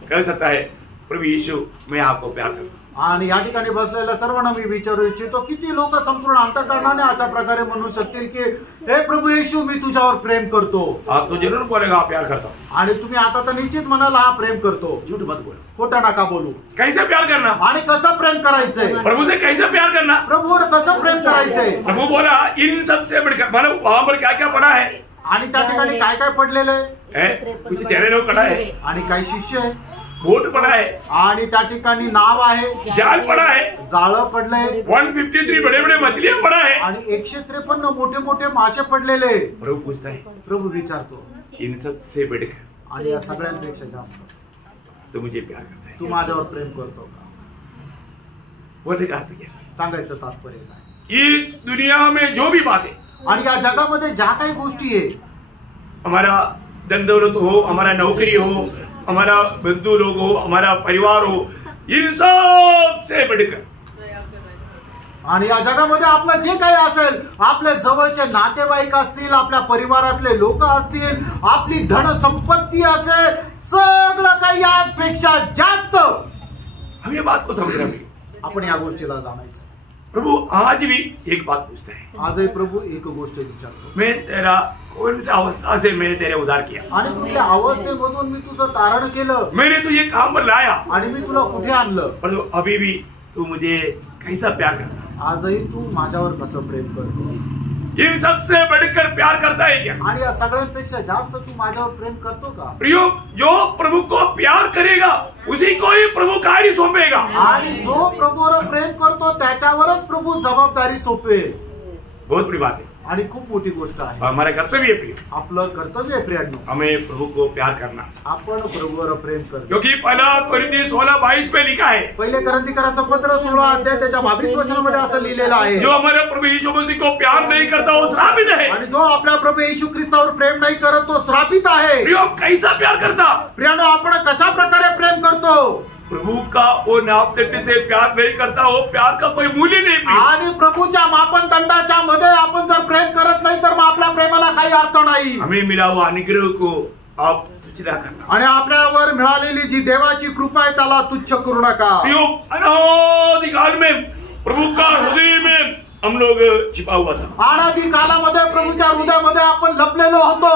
कह सकता है, प्रभु यीशु मैं आपको प्यार करता हूँ. आणि या ठिकाणी बसलेल्या सर्वांना मी विचारू इच्छितो, किती लोक संपूर्ण अंतःकरणाने अशा प्रकारे म्हणू शकतील की हे प्रभू येशू मी तुझ्यावर प्रेम करतो. आप तो जरूर बोलेगा प्यार करता हूँ. आणि तुम्ही आता तर निश्चित म्हणाला हा प्रेम करतो. झूठ मत बोलो. खोटा नका बोलू. कैसे प्यार करना? आणि कसं प्रेम करायचंय? प्रभु से कैसे प्यार करना? प्रभूवर कसं प्रेम करायचंय? प्रभु बोला इन सबसे बढ़कर. मतलब वहां पर क्या क्या पढ़ा है? आणि त्या ठिकाणी काय काय पडलेलं आहे? कुछ चेहरे लोग पढ़ा है, आणि काही शिष्य आहे, बोट पड़ा है, आणि त्या ठिकाणी नाव आहे, जाल पड़ा है, जाळं पडलंय, 153 बड़े बड़े मछलियां पड़ा है, आणि 153 मोठे मोठे मासे पडलेले. प्रभु पूछता है, प्रभू विचारतो इन सबसे बढ़कर आणि या सगळ्यांपेक्षा जास्त तो मुझे प्यार करता है. तू माझ्यावर प्रेम करतो का? बोलने का अर्थ क्या? सांगायचं तात्पर्य काय? ये दुनिया में जो भी बात है, आणि या जगामध्ये ज्या काही गोष्टी आहे, हमारा धन दौलत हो, हमारा नौकरी हो, हमारा बंधु लोग हो, हमारा परिवार हो, इन सब से बढ़कर, आणि या जगामध्ये आपलं जे काही असेल, आपल्या जवळचे नातेवाईक असतील, आपल्या परिवारातले लोक असतील, आपली धन संपत्ती असेल, सगळं काही यापेक्षा जास्त हम ये बात को समझना भी. आपण या गोष्टीला जाणायचं. प्रभु आज भी एक बात पूछता है. आजही प्रभू एक गोष्ट विचारतो, मैं तेरा कौन सी अवस्था से मैंने तेरे उद्धार किया? आणि कुठल्या अवस्थेमधून मी तुझं तारण केलं, मैंने तुझे काम पर लाया, आणि मी तुला कुठे आणलं. पर अभी भी तू मुझे कैसा प्यार करता? आजही तू माझ्यावर कसं प्रेम करतो? इन सबसे बढ़कर प्यार करता है क्या? आणि या सगळ्यांपेक्षा जास्त तू माझ्यावर प्रेम करतो का? प्रियो, जो प्रभु को प्यार करेगा उसी को ही प्रभु कार्य सौंपेगा. आणि जो प्रभूवर प्रेम करतो त्याच्यावरच प्रभू जबाबदारी सोपवेल. बहुत बड़ी बात है आणि खूप मोठी गोष्ट आहे. हमारा कर्तव्य है प्रिय, आपलं कर्तव्य आहे प्रियांनो, हमें प्रभु को प्यार करना. आपण प्रभूवर प्रेम करतो. क्योंकि पहला कोरिन्थी 16:22 में लिखा है, पहिले कोरिन्थीकरांचं पत्र 16 अध्याय त्याच्या 22 वचनामध्ये असं लिहिलेलं आहे, जो हमारे प्रभु यीशु मसीह को प्यार नहीं करता वो श्रापित है. आणि जो आपल्या प्रभू येशू ख्रिस्तावर प्रेम नाही करत तो श्रापित आहे. प्रियो, कैसा प्यार करता? प्रियांनो, आपण कशा प्रकारे प्रेम करतो? प्रभु का वो नापतंड से प्यार नहीं करता, वो प्यार का कोई मूल्य नहीं. आणि प्रभूच्या मापनदंडाच्या मध्ये आपण जर प्रेम करत नाही तर मग आपल्या प्रेमाला काही अर्थ नाही. हमें मिला हुआ अनुग्रह को आप तुच्छ ना करना. आणि आपल्यावर मिळालेली जी देवाची कृपा आहे त्याला तुच्छ करू नका. प्रियो, अनादिकाल में प्रभु का हृदय में हम लोग छिपा हुआ था. अनादि कालामध्ये प्रभूच्या हृदयामध्ये आपण लपलेलो होतो.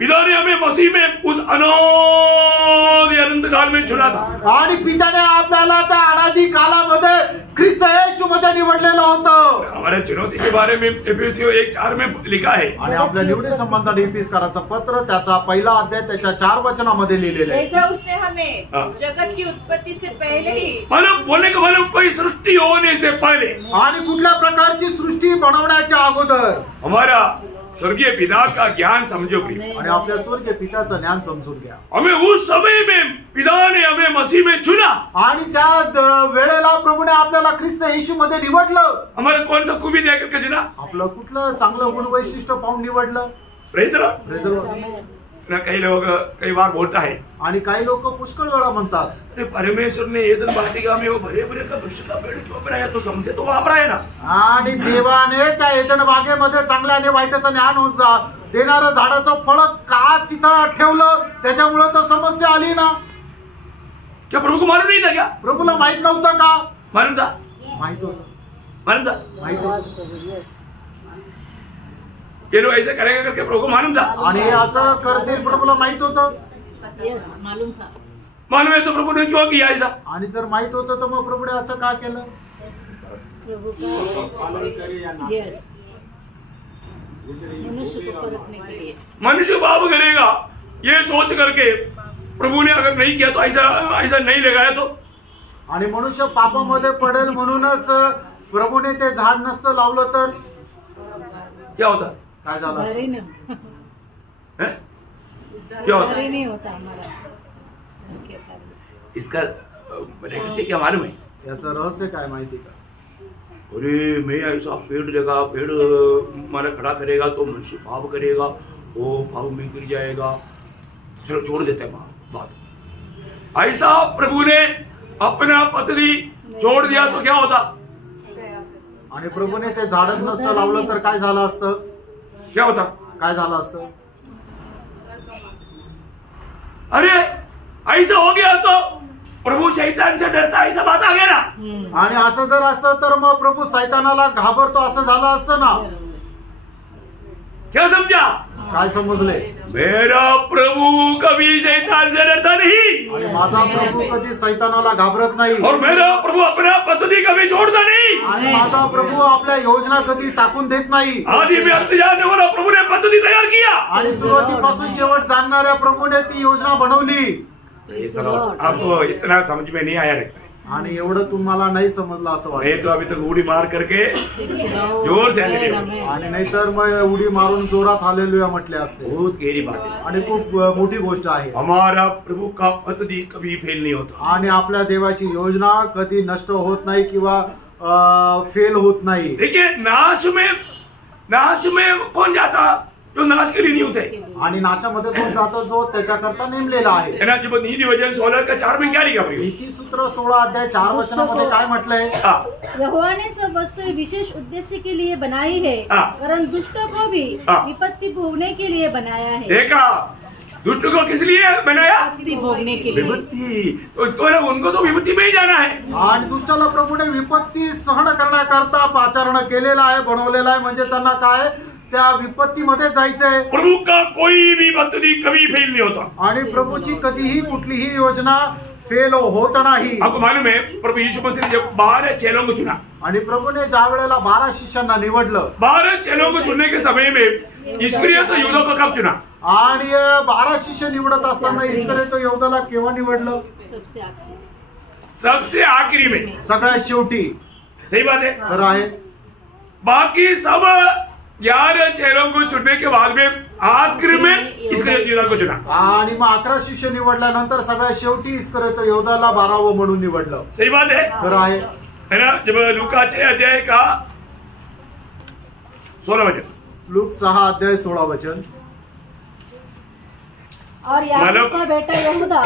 पिता ने हमें मसीह में उस अनंत अनंत काल में चुना था आणि पित्याने आपल्याला त्या अनादि कालामध्ये ख्रिस्त येशू मध्ये निवडलेलं होतं. हमारे चुनौती के बारे में एफेसियों 1:4 में लिखा है. आणि आपल्या निवडी संबंधाने एफेसकराचं पत्र त्याचा पहिला अध्याय त्याच्या 4 वचनामध्ये लिहिलेलं आहे. जैसा उसने हमें जगत की उत्पत्ति से पहले ही, मतलब बोलने का मतलब कोई सृष्टि होने से पहले, आणि कुठल्या प्रकारची सृष्टी बनवण्याच्या अगोदर हमारा स्वर्गीय पिता का ज्ञान समझो प्रिय. आणि आपल्या स्वर्गीय पित्याचं ज्ञान समजून घ्या. हमें उस समय में पिता ने हमें मसीह में चुना. आणि त्या वेळेला प्रभूने आपल्याला ख्रिस्त येशू मध्ये निवडलं. हमारे कौन सा खूबी देकर के चुना? आपलं कुठलं चांगलं गुण वैशिष्ट्य पाहून निवडलं. Praise Lord. ना कई लोग कई बार बोलता है, आणि काही लोक पुष्कळ वेळा म्हणतात, अरे परमेश्वर ने एदन वाटिका में वो भरे भरे का वृक्ष का पेड़ क्यों बनाया? तो समझे तो वापरा है ना. आणि देवाने त्या एदन बागेमध्ये चांगल्या आणि वाईटाचं ज्ञान देणारं झाडाचं फळ का तिथं ठेवलं? त्याच्यामुळे तर समस्या आली ना. क्या प्रभु को मालूम नहीं था? क्या प्रभूला माहित नव्हतं का? मालूम था. माहित होतं. मालूम था. माहित होतं. ये लोग ऐसे करेगा करके प्रभु को मालूम था. आणि असं करतील प्रभूला माहित होतं. मालूम था. मालूम है तो प्रभु ने क्यों किया ऐसा? आणि जर माहित होतं तर मग प्रभूने असं का केलं? प्रभु का यस मनुष्य को परखने के लिए. मनुष्य पाप करेगा ये सोच करके प्रभु ने अगर नहीं किया तो ऐसा नहीं लगाया तो. आणि मनुष्य पापामध्ये पडेल म्हणूनच प्रभूने ते झाड नसतं लावलं तर क्या होता? काय झालं असतं? क्या होता? नहीं होता हमारा. इसका रहस्य क्या मालूम है? याचं रहस्य काय माहिती का? अरे मैं ऐसा पेड़ देगा, पेड़ मारा खड़ा करेगा तो मनुष्य पाप करेगा, वो पाप में गिर जाएगा, चलो छोड़ देते हैं बात. ऐसा प्रभु ने अपना पत्नी छोड़ दिया तो क्या होता? आणि प्रभूने ते झाडच नसतं लावलं तर काय झालं असतं? क्या होता? काय झालं असतं? अरे ऐसा हो गया तो प्रभु शैतान से डरता, ऐसा बात आ गया ना. आणि असं जर असतं तर मग प्रभू सैतानाला घाबरतो असं झालं असतं ना. क्या समझा? काय समजले? मेरा प्रभु कभी शैतान से डरता नहीं आणि माझा प्रभू कधी सैतानाला घाबरत नाही. और मेरा प्रभु अपना पद्धति कभी छोड़ता नहीं. आणि माझा प्रभू आपल्या योजना कधी टाकून देत नाही. आदि में अंत जानने वाला प्रभु ने पद्धति तैयार किया. आणि सुरुवातीपासून शेवट जाणणाऱ्या प्रभूने ती योजना बनवली. आपको इतना समझ में नहीं आया लगता है. आणि एवढं तुम्हाला नाही समजलं असं नहीं वाटतं. तो अभी तक उड़ी मार करके जोर से हालेलुया. आणि नाहीतर मग उडी मारून जोरात हालेलुया म्हटले असते. बहुत गहरी बात है. आणि खूप मोठी गोष्ट आहे. हमारा प्रभु का पद्धति कभी फेल नहीं होता. आणि आपल्या देवाची योजना कधी नष्ट होत नाही किंवा फेल होत नाही. देखिए नाश में कौन जाता? जो नाश के लिए नहीं होते. आणि नाशामध्ये कोण जातो? जो त्याच्याकरता नेमलेला आहे. है ना. जब नीति वचन 16:4 में क्या लिखा भाई? नीतिसूत्र 16:4 वचनामध्ये काय म्हटलंय? यहोवा ने सब वस्तुएं विशेष उद्देश्य के लिए बनाई है, परंतु दुष्टों को भी विपत्ति भोगने के लिए बनाया है. देखा, दुष्ट को किस लिए बनाया? विपत्ति भोगने के लिए. विपत्ति. तो उसको ना उनको तो विपत्ति में ही जाना है. आणि दुष्टाला प्रभूने विपत्ती सहन करण्याकरता पाचारण केलेला आहे, बनवलेला आहे. म्हणजे त्यांना काय त्या विपत्तीमध्ये जायचंय. प्रभु का कोई भी पद्धति कभी फेल नहीं होता. आणि प्रभूची कधीही कुठलीही योजना फेल होत नाही. आपको मालूम है प्रभु यीशु मसीह ने जब 12 चेलों को चुना, आणि प्रभूने ज्या वेळेला 12 शिष्यांना निवडलं, 12 चेलों को चुनने के समय में इस्करियोत यहूदा को कब चुना? आणि 12 शिष्य निवडत असताना इस्करियोत यहूदाला केव्हा निवडलं? सबसे आखिरी में, सगळ्यात शेवटी. सही बात है. खरं आहे. बाकी सब 11 चेलों को चुनने के बाद में आखिर में इस्करियोत यहूदा को चुना. आणि मग 11 शिष्य निवडल्यानंतर सगळ्यात शेवटी इस्करियोत यहूदाला 12वं म्हणून निवडलं. सही बात है. खरं आहे. है ना. जब लूका 6 अध्याय का 16 वचन, लूक 6:16 वचन. और याकूब का बेटा यहूदा,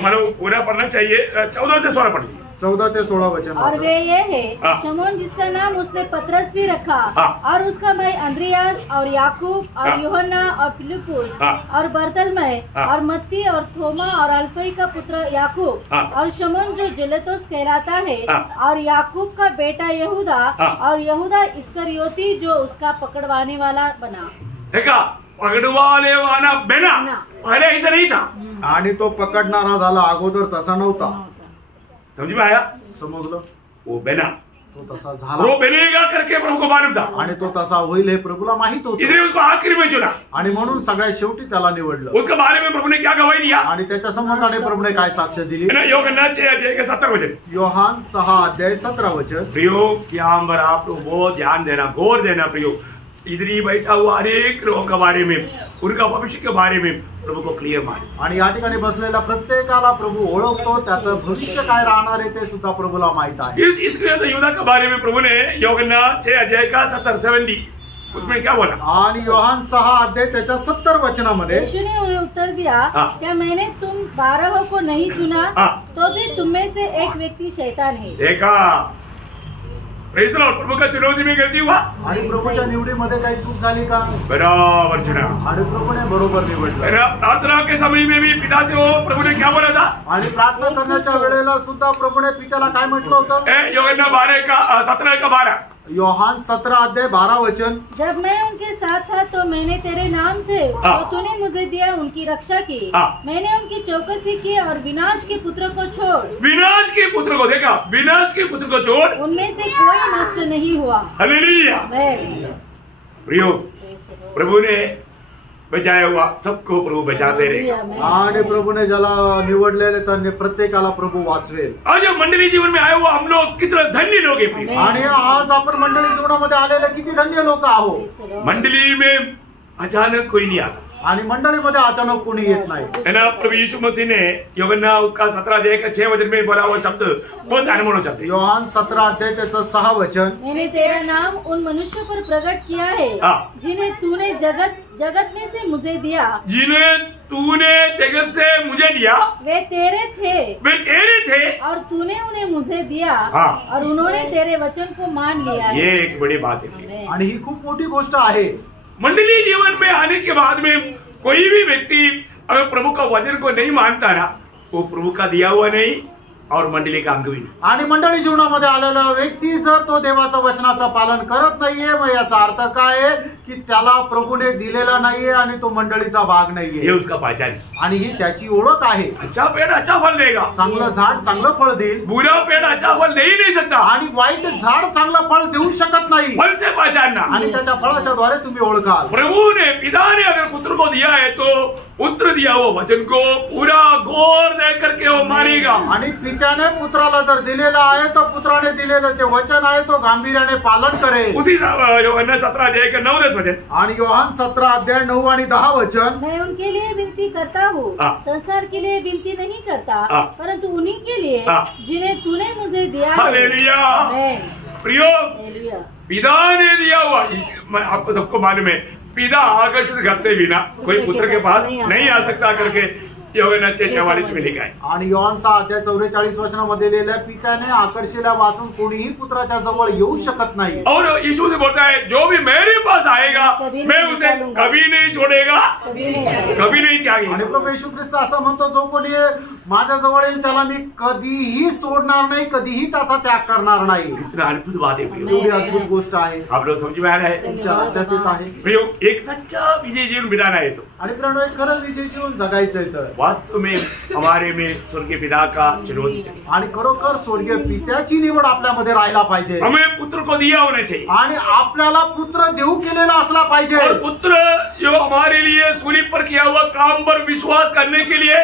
मतलब पूरा पढ़ना चाहिए. 14 से 16 पढ़िए. 14 ते 16 वचन. और वे ये है शमौन जिसका नाम उसने पतरस भी रखा, और उसका भाई अंद्रियास और याकूब और यूहन्ना और फिलिपुस और बरतलमै और मत्ती और थोमा और अल्फई का पुत्र याकूब और शमौन जो जलतोस कहलाता है, और याकूब का बेटा यहूदा और यहूदा इस्करियोती जो उसका पकड़वाने वाला बना. देखा, पकड़वाने वाला बेना पहले ऐसा नहीं था। आणि तो पकडणारा झाला, अगोदर तसा नव्हता. समझ में आया? समजलं? वो बेना तो तसा झाला वो बनेगा करके प्रभु को मालूम था, आणि तो तसा होईल हे प्रभूला माहित होतं, इसलिए उसको आखिरी में चुना. आणि म्हणून सगळ्यात शेवटी त्याला निवडलं. उसके बारे में प्रभु ने क्या गवाही दिया आणि त्याच्या संबंधाने प्रभूने काय साक्ष दिली? है ना? యోహన్నా 6:17 योहान 6:17. प्रियो यहाँ पर आप लोग बहुत ध्यान देना, गौर देना प्रियो. इधर ही बैठा हुआ हर एक लोगों के बारे में, उनका भविष्य के बारे में प्रभु को क्लियर मालूम. आणि या ठिकाणी बसलेल्या प्रत्येकाला प्रभू ओळखतो, त्याचं भविष्य काय राहणार आहे ते सुद्धा प्रभूला माहित आहे. इसलिए तो यूदा के बारे में प्रभु ने యోహన్నా 6:70 उसमें क्या बोला? आणि योहान 6 त्याच्या 70 वचनामध्ये यीशु ने उन्हें उत्तर दिया, क्या मैंने तुम 12 को नहीं चुना? तो भी तुम में से एक व्यक्ति शैतान है. देखा, प्रेज लॉर्ड. प्रभु का चुनौती में गलती हुआ, आणि प्रभूच्या निवडीमध्ये काही चूक झाली का? बराबर चुना. आणि प्रभूने बरोबर निवडलं. प्रार्थना के समय में भी पिता से वो प्रभु ने क्या बोला था? आणि प्रार्थना करण्याच्या वेळेला सुद्धा प्रभूने पित्याला काय म्हटलं होतं? యోహన్నా 17:12 योहान 17:12 वचन. जब मैं उनके साथ था तो मैंने तेरे नाम से जो तूने मुझे दिया उनकी रक्षा की. मैंने उनकी चौकसी की और विनाश के पुत्र को छोड़. विनाश के पुत्र को देखा, विनाश के पुत्र को छोड़ उनमें से कोई नष्ट नहीं हुआ. हालेलुया. प्रियो, प्रभु ने बचाया हुआ सबको प्रभु बचाते रहे. आणि प्रभूने ज्याला निवडलेले त्यांनी प्रत्येकाला प्रभू वाचवेल. आज जब मंडली जीवन में आए हुआ हम लोग कितने धन्य लोग हैं. आणि आज आपण मंडळी जीवनामध्ये आलेले किती धन्य लोक आहोत. मंडली में अचानक कोई नहीं आता, आणि मंडळीमध्ये अचानक कोणी येत नाही. है ना? प्रभु यीशु मसीह ने యోహన్నా उसका 17:6 में बोला हुआ शब्द बहुत अनमोल शब्द है. योहान 17 त्याचं 6 वचन. मैंने तेरा नाम उन मनुष्यों पर प्रकट किया है जिन्हें तूने जगत में से मुझे दिया. जिन्हें तूने जगत से मुझे दिया, वे तेरे थे और तूने उन्हें मुझे दिया और उन्होंने तेरे वचन को मान लिया. ये एक बड़ी बात है आणि ही खूप मोठी गोष्ट आहे. मंडली जीवन में आने के बाद में कोई भी व्यक्ति अगर प्रभु का वचन को नहीं मानता ना, वो प्रभु का दिया हुआ नहीं और मंडली का अंग भी नहीं. आणि मंडळी जीवनामध्ये आलेला व्यक्ती जर तो देवाचं वचनाचं पालन करत नाहीये, मग याचा अर्थ काय आहे की त्याला प्रभूने दिलेला नाहीये आणि तो मंडळीचा भाग ये नाहीये. उसका पहचान है. आणि ही त्याची ओळख आहे. अच्छा पेड़ अच्छा फल देगा, चांगलं झाड चांगलं फळ देईल, बुरा पेड़ अच्छा फल दे ही नहीं सकता. आणि वाईट झाड चांगलं फळ देऊ शकत नाही. फल से पहचानना. आणि त्याच्या फळाच्या द्वारे तुम्ही ओळखाल. प्रभु ने, पिता ने अगर पुत्र को दिया है तो पुत्र दिया हुआ वचन को पूरा गौर दे करके वो मानेगा. आणि पित्याने पुत्राला जर दिलेलं आहे तर पुत्राने दिलेलं जे वचन आहे तो गांभीर्याने पालन करेल. उसी యోహన్నా 17:9 वचन. आणि योहान 17:9 आणि 10 वचन. मैं उनके लिए विनती करता हूँ, संसार के लिए विनती नहीं करता, परंतु उन्हीं के लिए जिन्हें तूने मुझे दिया है. हालेलुया. प्रियो, पिता ने दिया हुआ, आपको सबको मालूम है पिता आकर्षित करते बिना कोई पुत्र के पास नहीं आ सकता करके యోహన్నా 6:44 में लिखा है. आणि योहान 6:44 वचनामध्ये लिहिलेल्या पित्याने आकर्षिला वाचून कोणीही पुत्राच्या जवळ येऊ शकत नाही. और यीशु से बोलता है जो भी मेरे पास आएगा मैं उसे कभी नहीं छोड़ेगा, कभी नहीं त्यागेगा. आणि प्रभू येशू ख्रिस्त असं म्हणतो, जो कोणी माझ्या जवळ येईल त्याला मी कधीही सोडणार नाही, कधीही त्याचा त्याग करणार नाही. इतना अद्भुत बात है. एवढी अद्भुत गोष्ट आहे. आप लोग समझ में आ रहा है? तुमच्या लक्षात येत आहे. प्रयोग एक सच्चा विजय जीवन बिताना है तो. आणि प्रणव एक खरं विजय जीवन जगायचंय तर वास्तव में हमारे में स्वर्गीय पिता का चुनौती चाहिए. आणि खरोखर स्वर्गीय पित्याची निवड आपल्यामध्ये राहायला पाहिजे. हमें पुत्र को दिया होना चाहिए आणि आपल्याला पुत्र देऊ केलेला असला पाहिजे. और पुत्र जो हमारे लिए सूली पर किया हुआ काम पर विश्वास करने के लिए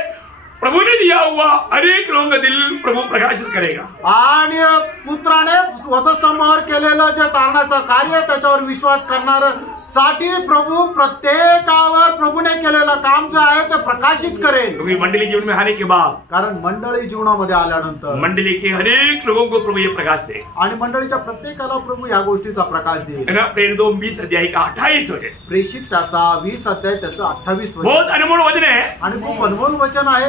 प्रभु ने दिया हुआ अनेक लोगों का दिल प्रभू प्रकाशित करेगा. आणि पुत्राने वधस्तंभावर केलेलं जे तारणाचं कार्य त्याच्यावर विश्वास करणार साठी प्रभू प्रत्येकावर प्रभूने केलेलं काम जे आहे ते प्रकाशित करेल. क्योंकि मंडली जीवन में आने के बाद, कारण मंडळी जीवनामध्ये आल्यानंतर मंडली के अनेक लोगों को प्रभु ये प्रकाश दे. आणि मंडळीच्या प्रत्येकाला प्रभू या गोष्टीचा प्रकाश देईल. प्रेरित 20:28 वचन. प्रेषित त्याचा 20 त्याचं 28 वचन. बहुत अनमोल वचन है आणि खूप अनमोल वचन आहे.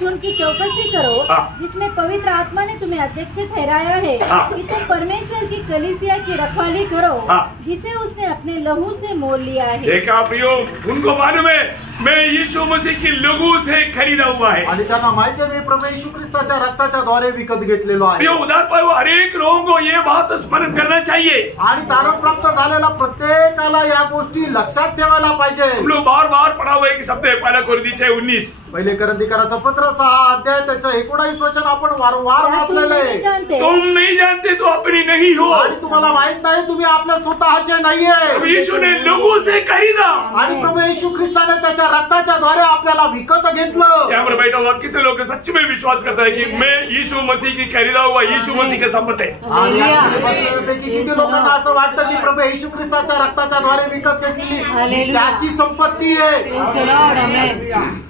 जिनकी चौकसी करो जिसमें पवित्र आत्मा ने तुम्हें अध्यक्ष ठहराया है कि तुम परमेश्वर की कलीसिया की रखवाली करो जिसे उसने अपने लहू से मोल लिया है. देखा प्रियो, उनको मालूम है मैं यीशु मसीह की लहू से खरीदा हुआ है। आणि त्यांना माहिती आहे मी प्रभू येशू ख्रिस्ताच्या रक्ताच्या द्वारे विकत घेतलेलो आहे। ये उद्धार पाए हुए हर एक लोगों को ये बात स्मरण करना चाहिए आणि तारण प्राप्त झालेला प्रत्येकाला या गोष्टी लक्षात ठेवायला पाहिजे। हम लोग बार बार पढ़ा हुआ है कि शब्द है पहला कोरिन्थी 6:19 पहिले करंथीकराचं पत्र 6 अध्याय त्याचं 19 वचन आपण वारंवार वाचलेलं आहे। तुम नहीं जानते तो अपनी नहीं हो आणि तुम्हाला माहित नाही तुम्ही आपल्या स्वतःचे नाहीये। यीशु ने लहू से खरीदा आणि प्रभू येशू ख्रिस्ताने त्याच्या रक्ताच्या द्वारे आपल्याला विकत घेतलं। यहाँ पर बैठा हुआ कितने लोग सच में विश्वास करता है कि मैं यीशु मसीह की खरीदा हुआ यीशु मसीह के संपत्ति है। आणि यामध्ये बसलेल्यापैकी किती लोकांना असं वाटतं की प्रभू येशू ख्रिस्ताच्या रक्ताच्या द्वारे विकत घेतलेली त्याची संपत्ती आहे।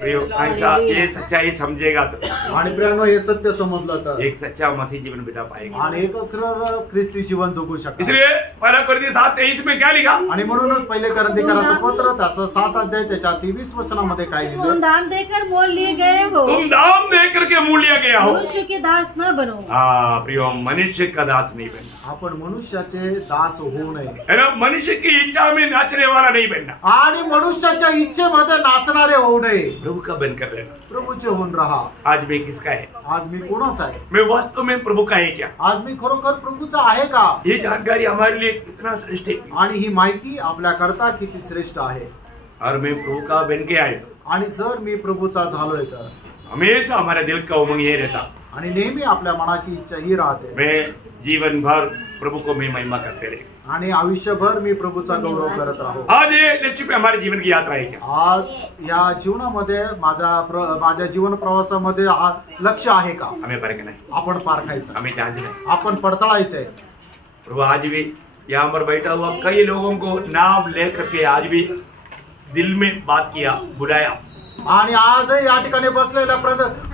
प्रियो ऐसा ये सच्चाई समझेगा तो आणि प्रियानो हे सत्य समजलं तर एक सच्चा मसीह जीवन बिता पाएगा आणि एक खरं ख्रिस्ती जीवन जगू शकतो। इसलिए पहला कोरिन्थी 7:23 में क्या लिखा? आणि म्हणूनच पहिले करंथीकराचं पत्र त्याचं 7 अध्याय त्याच्या 23 वचनामध्ये काय लिहिलं? तुम दाम देकर मोल लिए गए हो, तुम दाम दे करके मूल लिया गया हो, मनुष्य के दास न बनो। हाँ प्रियो मनुष्य का दास नहीं बनना, आपण मनुष्याचे दास होऊ नये है ना। मनुष्य की इच्छा में नाचने वाला नहीं बनना आणि मनुष्याच्या इच्छेमध्ये नाचणारे होऊ नये। प्रभु का बनकर रहना। प्रभूचे होऊन राहा। आज मैं किसका है? आज मी कोणाचा आहे? मैं वास्तव में प्रभु का है क्या? आज मी खरोखर प्रभूचा आहे का? ये जानकारी हमारे लिए कितना श्रेष्ठ है आणि ही माहिती आपल्याकरता किती श्रेष्ठ आहे। और मैं प्रभु का बन के आए तो आणि जर मी प्रभूचा झालोय तर हमेशा हमारा दिल का उमंग ये रहता, आणि नेहमी आपल्या मनाची इच्छा ही राहते मैं जीवन भर प्रभु को मैं महिमा करते रहे। आणि आयुष्यभर मी प्रभूचा गौरव करत राहू। आज ये निश्चित हमारे जीवन की यात्रा है क्या? आज या जीवनामध्ये माझ्या जीवन प्रवासामध्ये हा लक्ष्य आहे का? हमें परख नहीं, आपण पारखायचं, हमें जांचना है। आपण पडताळायचंय। प्रभु आज भी यहाँ पर बैठा हुआ कई लोगों को नाम लेकर के आज भी दिल में बात किया, बुलाया। आणि आज या ठिकाणी बसलेल्या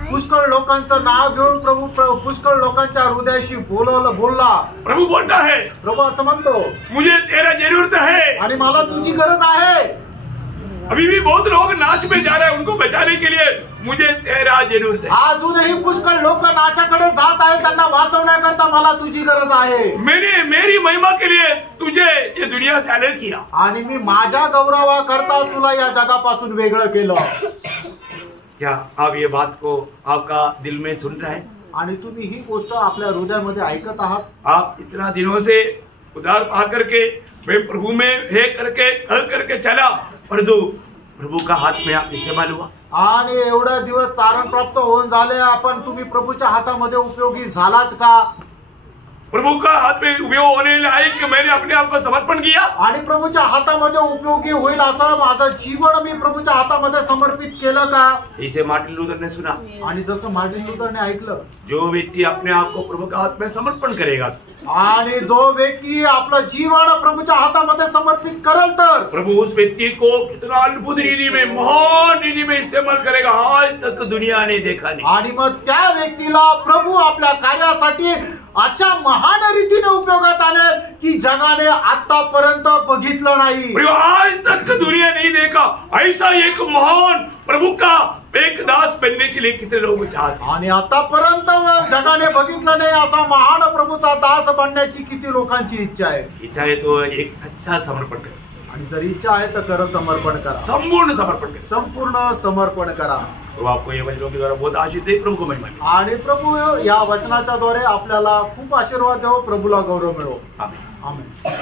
पुष्कळ लोकांचं नाव घेऊन प्रभू पुष्कळ लोकांच्या हृदयाशी बोलला। प्रभु बोलता है, प्रभू असं म्हणतो मुझे तेरा जरूरत है आणि मला तुझी गरज आहे। अभी भी बहुत लोग नाश में जा रहे हैं, उनको बचाने के लिए मुझे तेरा जरूरत है। अजूनही पुष्कळ लोक नाशाकडे जात आहेत, त्यांना वाचवण्याकरता मला तुझी गरज आहे। मैंने मेरी महिमा के लिए तुझे ये दुनिया से अलग किया आणि मी माझ्या गौरवाकरता तुला या जगापासून वेगळं केलं। क्या आप ये बात को आपका दिल में सुन रहे हैं? आणि तुम्ही ही गोष्ट आपल्या हृदयामध्ये ऐकत आहात? आप इतना दिनों से उधार पा करके मैं प्रभु में हे करके कह करके चला, परंतु प्रभु का हाथ में आप इस्तेमाल हुआ। आणि एवढा दिवस तारण प्राप्त होऊन झाले, आपण तुम्ही प्रभूच्या हातामध्ये उपयोगी झालात का? प्रभु का हाथ में उपयोग होने लायक कि मैंने अपने आप को समर्पण किया आणि प्रभूच्या हातामध्ये उपयोगी होईल असं माझं जीवन मी प्रभूच्या हातामध्ये समर्पित केलं का? इसे मार्टिन लूथर ने सुना। आणि जसं मार्टिन लूथरने ऐकलं, जो व्यक्ति अपने आप को प्रभु का हाथ में समर्पण करेगा आणि जो व्यक्ती आपलं जीवन प्रभूच्या हातामध्ये समर्पित करेल तर प्रभु उस व्यक्ति को कितना अद्भुत रीति में, महान रीति में इस्तेमाल करेगा, आज तक दुनिया ने देखा नहीं। आणि मग त्या व्यक्तीला प्रभू आपल्या कार्यासाठी अशा महान रीतीने उपयोगात आणेल की जगाने आतापर्यंत बघितलं नाही। आज तक दुनिया नहीं देखा ऐसा एक महान प्रभु का एक दास बनने के लिए कितने लोग चाहते हैं। आणि आतापर्यंत जगाने बघितलं नाही असा महान प्रभूचा दास बनण्याची किती लोकांची इच्छा आहे। इच्छा है तो एक सच्चा समर्पण करा, आणि जर इच्छा आहे तर खरं समर्पण करा, संपूर्ण समर्पण करा, संपूर्ण समर्पण करा। तो आपको ये वचनों के द्वारा बहुत आशीष दे, प्रभु को महिमा दे। आणि प्रभू या वचनाच्या द्वारे आपल्याला खूप आशीर्वाद देव, प्रभूला गौरव मिळो। आमीन। आमीन।